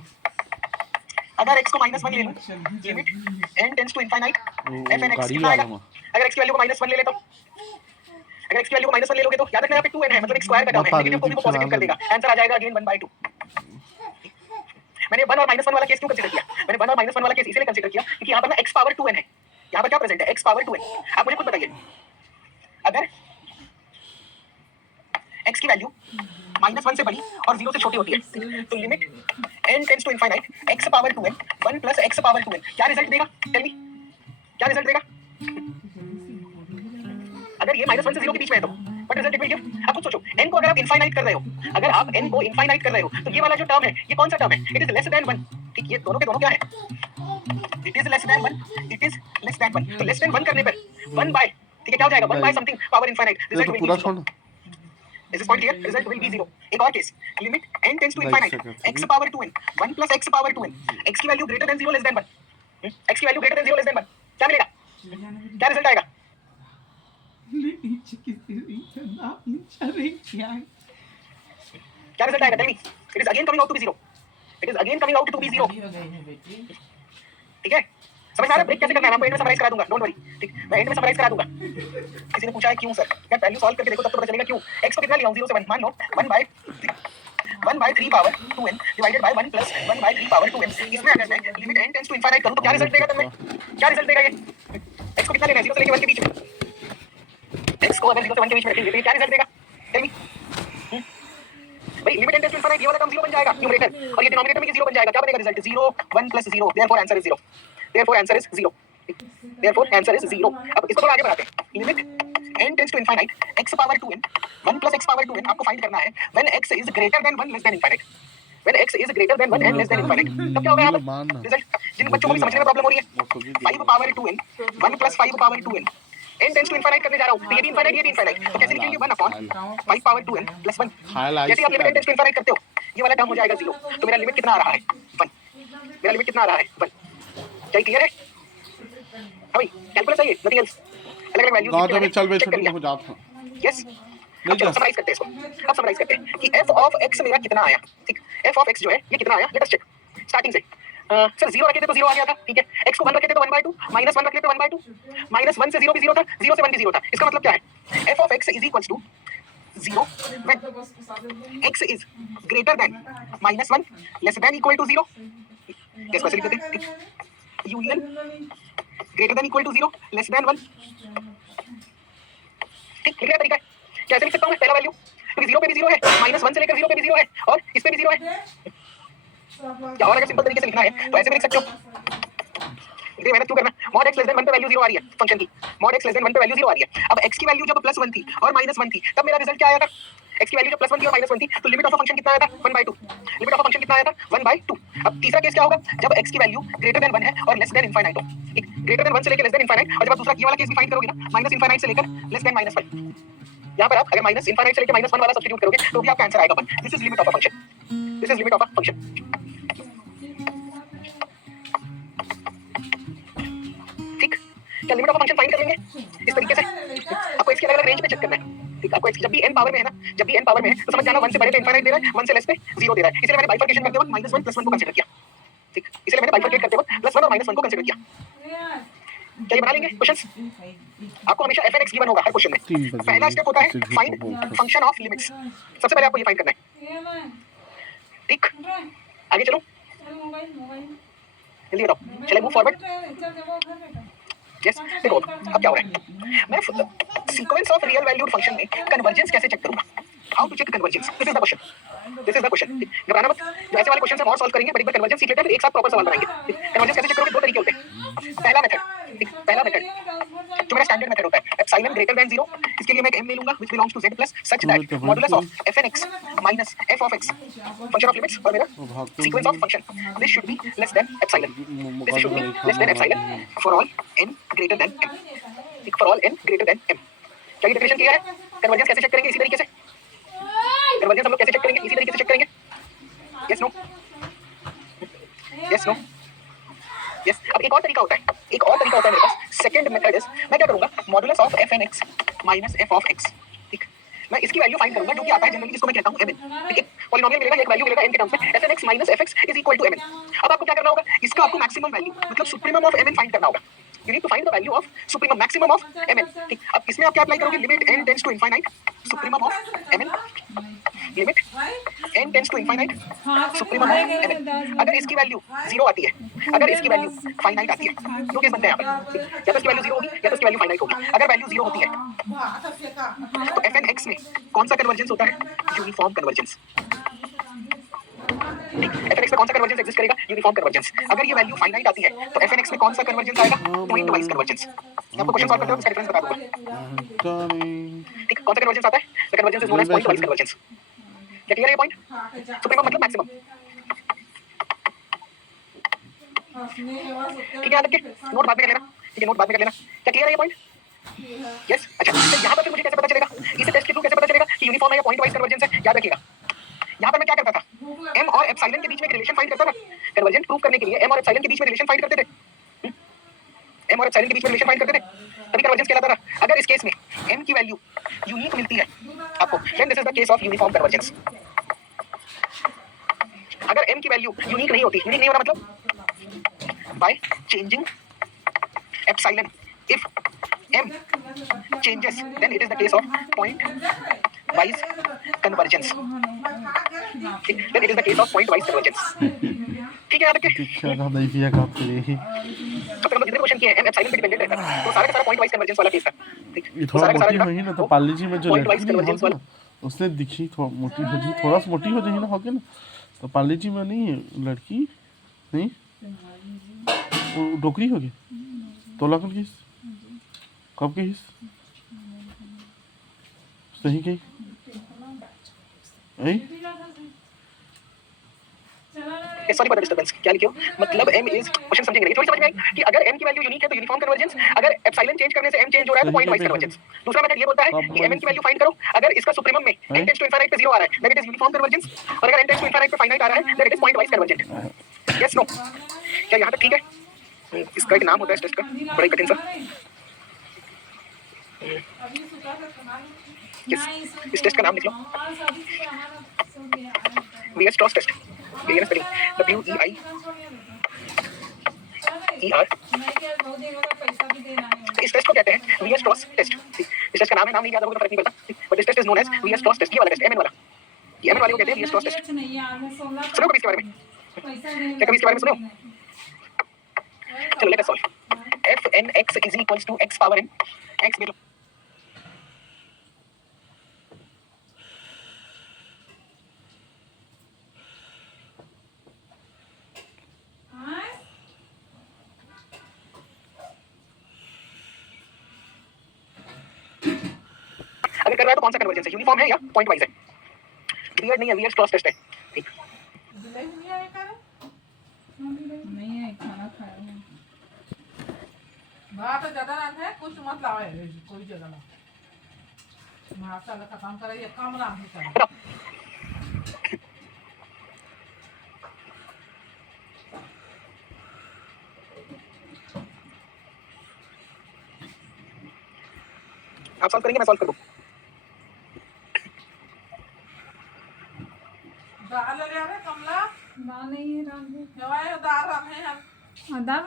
अगर x को -1 ले लूं, limit n tends to infinite f n x गाड़ी कितना आ आएगा, गया अगर x की वैल्यू को -1 ले लेता हूं, अगर x की वैल्यू को -1 ले लोगे तो याद रखना यहाँ पे 2n है, मतलब एक स्क्वायर का टर्म है, नेगेटिव को भी वो पॉजिटिव कर देगा, आंसर आ जाएगा अगेन 1/2। मैंने 1 और -1 वाला केस क्यों कंसीडर किया, मैंने 1 और -1 वाला केस इसलिए कंसीडर किया क्योंकि यहाँ पर ना x पावर 2n है, यहाँ पर क्या प्रेजेंट है, x पावर 2n, आप मुझे खुद बताइए, अगर x की वैल्यू -1 से बड़ी और 0 से छोटी होती है तो limit n tends to infinite x power 2n 1 + x power 2n क्या रिजल्ट देगा, टेल मी, क्या रिजल्ट देगा, ये -1 से 0 के बीच में है तो what result it will give? आप खुद सोचो, n को अगर आप इनफाइनाइट कर रहे हो, अगर आप n को इनफाइनाइट कर रहे हो तो ये वाला जो टर्म है ये कौन सा टर्म है? It is less than 1। ठीक, ये दोनों के दोनों क्या है? It is less than 1, it is less than 1। तो लेस देन 1 करने पर 1 बाय, ठीक है, क्या हो जाएगा? 1 बाय समथिंग पावर इनफाइनाइट, ये रिजल्ट तो विल पूरा बी छोड़ 0। Is this point clear? Result will be 0. एक और case, limit n tends to infinite, x power 2n, 1 plus x power 2n, x की value greater than 0 less than 1, x की value greater than 0 less than 1, क्या मिलेगा? क्या result आएगा? नीचे की सीढ़ी करना नीचे रे क्या है? क्या रिजल्ट आएगा? Tell me. It is again coming out to be 0, it is again coming out to be 0। हो गई है बेटी। ठीक है, समझ में आ रहा है? ब्रेक कैसे करना है? मैं आपको एंड में समराइज करा दूंगा, डोंट वरी। ठीक, मैं एंड में समराइज करा दूंगा। किसी ने पूछा है क्यों सर? क्या वैल्यू सॉल्व करके देखो तब तो पता चलेगा क्यों। x को कितना लिया हूं? 0 से 1, मान लो 1/3 power 2n divided by 1 plus 1/3 power 2n। इसमें अगर मैं limit n tends to infinite करूं तो क्या रिजल्ट देगा? तब में क्या रिजल्ट देगा ये? x को कितना लेना है? 0 से लेके 1 के बीच में। x को अगर 0 से 1 के बीच में रखेंगे तो क्या रिजल्ट देगा? Tell me. भाई limit n tends to infinite, ये वाला टर्म 0 बन जाएगा न्यूमरेटर, और ये डिनोमिनेटर में ये 0 बन जाएगा। क्या बनेगा result? 0 1 plus 0, therefore answer is 0। Therefore answer is 0। Therefore answer is 0। अब इसको थोड़ा आगे बढ़ाते हैं। Limit n tends to infinite x power 2n 1 plus x power 2n आपको फाइंड करना है when x is greater than 1 less than infinite. When x is greater than 1 and less than infinite, तब क्या होगा यहाँ पर रिजल्ट? जिन बच्चों को भी समझने में प्रॉब्लम हो रही है, 5 power 2n 1 plus 5 power 2n n tends to infinite करने जा रहा हूं, तो ये भी इनफाइनाइट, ये भी इनफाइनाइट, तो कैसे लिखेंगे? 1 अपॉन 5 पावर 2n प्लस 1। जैसे आप limit n tends to infinite करते हो, ये वाला टर्म हो जाएगा 0। तो मेरा लिमिट कितना आ रहा है? 1। मेरा लिमिट कितना आ रहा है? 1। क्या क्लियर है? हां भाई, कैलकुलस है ये, नथिंग एल्स। अलग-अलग वैल्यूज गांव में चल बैठ हो जाता। यस, अब चलो समराइज करते हैं इसको। अब समराइज करते हैं कि f ऑफ x मेरा कितना आया। ठीक, f ऑफ x जो है ये कितना आया? लेट अस चेक स्टार्टिंग से। सर 0 रखे थे तो 0 आ गया था, ठीक है। x को 1 रखे थे तो 1/2, -1 रखे थे तो 1/2, -1 से 0 भी 0 था, 0 से 1 भी 0 था। इसका मतलब क्या है? f of x is equals to 0 when x is greater than -1 less than equal to 0। कैसे कैसे लिखते हैं? Union greater than equal to 0 less than 1। ठीक, लिखने का तरीका है। कैसे लिख सकता हूं मैं? पहला वैल्यू, क्योंकि 0 पे भी 0 है, -1 से लेकर 0 पे भी 0 है, और इस पे भी 0 है। या और अगर सिंपल तरीके से लिखना है तो ऐसे भी लिख सकते हो। इतनी मेहनत क्यों करना? मॉड x लेस देन 1 पे वैल्यू 0 आ रही है फंक्शन की, मॉड x लेस देन 1 पे वैल्यू 0 आ रही है। अब x की वैल्यू जब +1 थी और -1 थी, तब मेरा रिजल्ट क्या आया था? x की वैल्यू जब +1 थी और -1 थी, तो लिमिट ऑफ अ फंक्शन कितना आया था? 1/2। लिमिट ऑफ अ फंक्शन कितना आया था? 1/2। अब तीसरा केस क्या होगा? जब x की वैल्यू ग्रेटर देन 1 है और लेस देन इनफाइनाइट हो। ठीक, ग्रेटर देन 1 से लेकर लेस देन इनफाइनाइट, और जब आप दूसरा ये वाला केस भी फाइंड करोगे ना, माइनस इनफाइनाइट से लेकर लेस देन -1, यहाँ पर आप अगर माइनस इनफाइनाइट से लेकर -1 वाला सब्स्टिट्यूट करोगे तो भी आपका आंसर आएगा 1। This is limit of a function, this is limit of a function. ठीक, क्या लिमिट ऑफ फंक्शन फाइंड कर लेंगे इस तरीके से? आपको इसकी अलग-अलग रेंज पे चेक करना है। ठीक, आपको जब भी n पावर में है ना, जब भी n पावर में है तो समझ जाना 1 से बड़े पे इनफाइनाइट दे रहा है, 1 से लेस पे 0 दे रहा है। इसलिए मैंने बाइफरकेशन करते वक्त -1 +1 को कंसीडर किया। ठीक, इसलिए मैंने बाइफरकेट करते वक्त +1 और -1 को कंसीडर किया। क्या ये बना लेंगे क्वेश्चंस? आपको हमेशा fn(x) गिवन होगा हर क्वेश्चन में। पहला स्टेप होता है फाइंड फंक्शन ऑफ लिमिट्स। सबसे पहले आपको ये फाइंड करना है। ठीक, आगे चलो, जल्दी बताओ, चले मूव फॉरवर्ड। यस, देखो अब क्या हो रहा है, मैं sequence of real valued function में कन्वर्जेंस कैसे चेक करूंगा? How to check convergence? This is the question, this is the question. घबराना मत, जो ऐसे वाले क्वेश्चन हम और सॉल्व करेंगे, बट एक बार कन्वर्जेंस सीख लेते हैं फिर एक साथ प्रॉपर सवाल बनाएंगे। कन्वर्जेंस कैसे चेक करोगे? दो तरीके होते हैं। पहला मेथड, पहला मेथड जो मेरा स्टैंडर्ड मेथड होता है, एप्सिलॉन ग्रेटर देन 0, इसके लिए मैं एक m ले लूंगा which belongs to z plus such that modulus of fn(x) minus f of x function of limits और मेरा sequence of function, this should be less than epsilon, this should be less than epsilon for all n greater than m। ठीक, for all n greater than m। क्या ये definition clear है? Convergence कैसे check करेंगे? इसी तरीके से convergence हम लोग कैसे चेक करेंगे? इसी तरीके से चेक करेंगे। Yes no, yes no, yes. अब एक और तरीका होता है, एक और तरीका होता है मेरे पास। सेकंड मेथड इज, मैं क्या करूंगा? Modulus of fn(x) minus f of x। ठीक, मैं इसकी वैल्यू फाइंड करूंगा जो कि आता है जनरली, जिसको मैं कहता हूं mn। ठीक है, पॉलिनोमियल मिलेगा, एक वैल्यू मिलेगा n के टर्म्स में, fn(x) minus fx is equal to mn। अब आपको क्या करना होगा? इसका आपको मैक्सिमम वैल्यू मतलब सुप्रीमम ऑफ mn फाइंड करना होगा। You need to find the value of supremum maximum of mn। ठीक, अब इसमें आप क्या अप्लाई करोगे? Limit n tends to infinite supremum of mn, limit n tends to infinite supremum of mn। अगर इसकी वैल्यू 0 आती है, अगर इसकी वैल्यू फाइनाइट आती है, दो केस बनते हैं यहाँ पे। या तो इसकी वैल्यू 0 होगी या तो इसकी वैल्यू फाइनाइट होगी। अगर वैल्यू 0 होती है तो fn(x) में कौन सा कन्वर्जेंस होता है? Uniform convergence. ठीक, fn(x) में कौन सा कन्वर्जेंस एग्जिस्ट करेगा? Uniform convergence. अगर ये वैल्यू फाइनाइट आती है तो fn(x) में कौन सा कन्वर्जेंस आएगा? Point wise convergence. मैं आपको क्वेश्चन सॉल्व करते हो इसका डिफरेंस बता दूंगा। ठीक, कौन सा कन्वर्जेंस आता है? The convergence is known as pointwise convergence. क्या क्लियर है ये पॉइंट? सुप्रीमम मतलब मैक्सिमम। ठीक है, याद रखिए, नोट बाद में कर लेना। ठीक है, नोट बाद में कर लेना। क्या क्लियर है ये पॉइंट? यस, अच्छा, तो यहाँ पर फिर मुझे कैसे पता चलेगा, इसे टेस्ट के थ्रू कैसे पता चलेगा कि यूनिफॉर्म है या पॉइंट वाइज कन्वर्जेंस है? याद रखिएगा, यहाँ पर मैं क्या करता था, एम और एप्सिलॉन के बीच में एक रिलेशन फाइंड करता था। कन्वर्जेंट प्रूव करने के लिए एम और एप्सिलॉन के बीच में रिलेशन फाइंड करते थे। एम और एप्सिलॉन के बीच में रिलेशन फाइंड करते थे, तभी कन्वर्जेंस कहलाता था। अगर इस केस में एम की वैल्यू यूनिक मिलती है आपको, then this is the case of uniform convergence. अगर एम की वैल्यू यूनिक नहीं होती, यूनिक नहीं होना मतलब by changing epsilon, if m changes then it is the case of point wise convergence। then it is the case of point wise convergence। ठीक है, याद रखिए। देखिए ना नहीं किया काम करे तो फिर हम जितने क्वेश्चन किए हैं एप्सिलॉन पे डिपेंडेंट रहता है, तो सारा का सारा पॉइंट वाइज कन्वर्जेंस वाला केस था। ठीक, ये थोड़ा मोटी होगी ना तो पाली जी में जो पॉइंट वाइज लड़की नहीं कन्वर्जेंस होगी वाला। ना उसने दिखी थोड़ा मोटी हो जी, थोड़ा सा मोटी हो जाएगी ना होगी ना, तो पाली जी में नहीं है लड़की नहीं वो डोकरी होगी तो लगन की कब की सही कही सॉरी फॉर द डिस्टर्बेंस। क्या लिखियो, मतलब m इज क्वेश्चन समझेंगे नहीं, थोड़ी समझ में आई कि अगर m की वैल्यू यूनिक है तो यूनिफॉर्म कन्वर्जेंस, अगर एप्सिलॉन चेंज करने से m चेंज हो रहा है तो पॉइंट वाइज कन्वर्जेंस। दूसरा मेथड ये बोलता है कि mn की वैल्यू फाइंड करो, अगर इसका सुप्रीमम में n टेंड्स टू इनफिनिट पे 0 आ रहा है then it is uniform convergence, और अगर n टेंड्स टू इनफिनिट पे फाइनाइट आ रहा है then it is pointwise convergent. Yes no, क्या यहां तक ठीक है? इसका एक नाम होता है इस टेस्ट का, बड़ा ही कठिन सा। इस टेस्ट का नाम लिख लो, वीएस-स्ट्रॉस टेस्ट। ये है स्पेलिंग WEIER। इस टेस्ट को कहते हैं वीएस-स्ट्रॉस टेस्ट। इस टेस्ट का नाम है, नाम नहीं याद होगा तो फर्क नहीं पड़ता, but this test is known as Weierstrass test. ये वाला टेस्ट एमएन वाला, ये एमएन वाले को कहते हैं वीएस-स्ट्रॉस टेस्ट। सुनो कभी इसके बारे में, क्या कभी इसके बारे में सुनो? चलो late us solve. fnx is equals to x power n, x में अगर कर रहा है तो कौन सा कन्वर्जेंस है, यूनिफॉर्म है या पॉइंट वाइज है? क्लियर नहीं है, वीएस-स्ट्रॉस टेस्ट है। ठीक, नहीं है, खाना खाया हूँ। भात ज्यादा ना है, कुछ मत लावे कोई जगह ना माशाल्लाह का काम करे, ये काम ना है करे। आप सॉल्व करेंगे मैं सॉल्व कर दूं? दाल ले आ रे कमला, ना नहीं है, राम जी दाल रखे हैं। दाल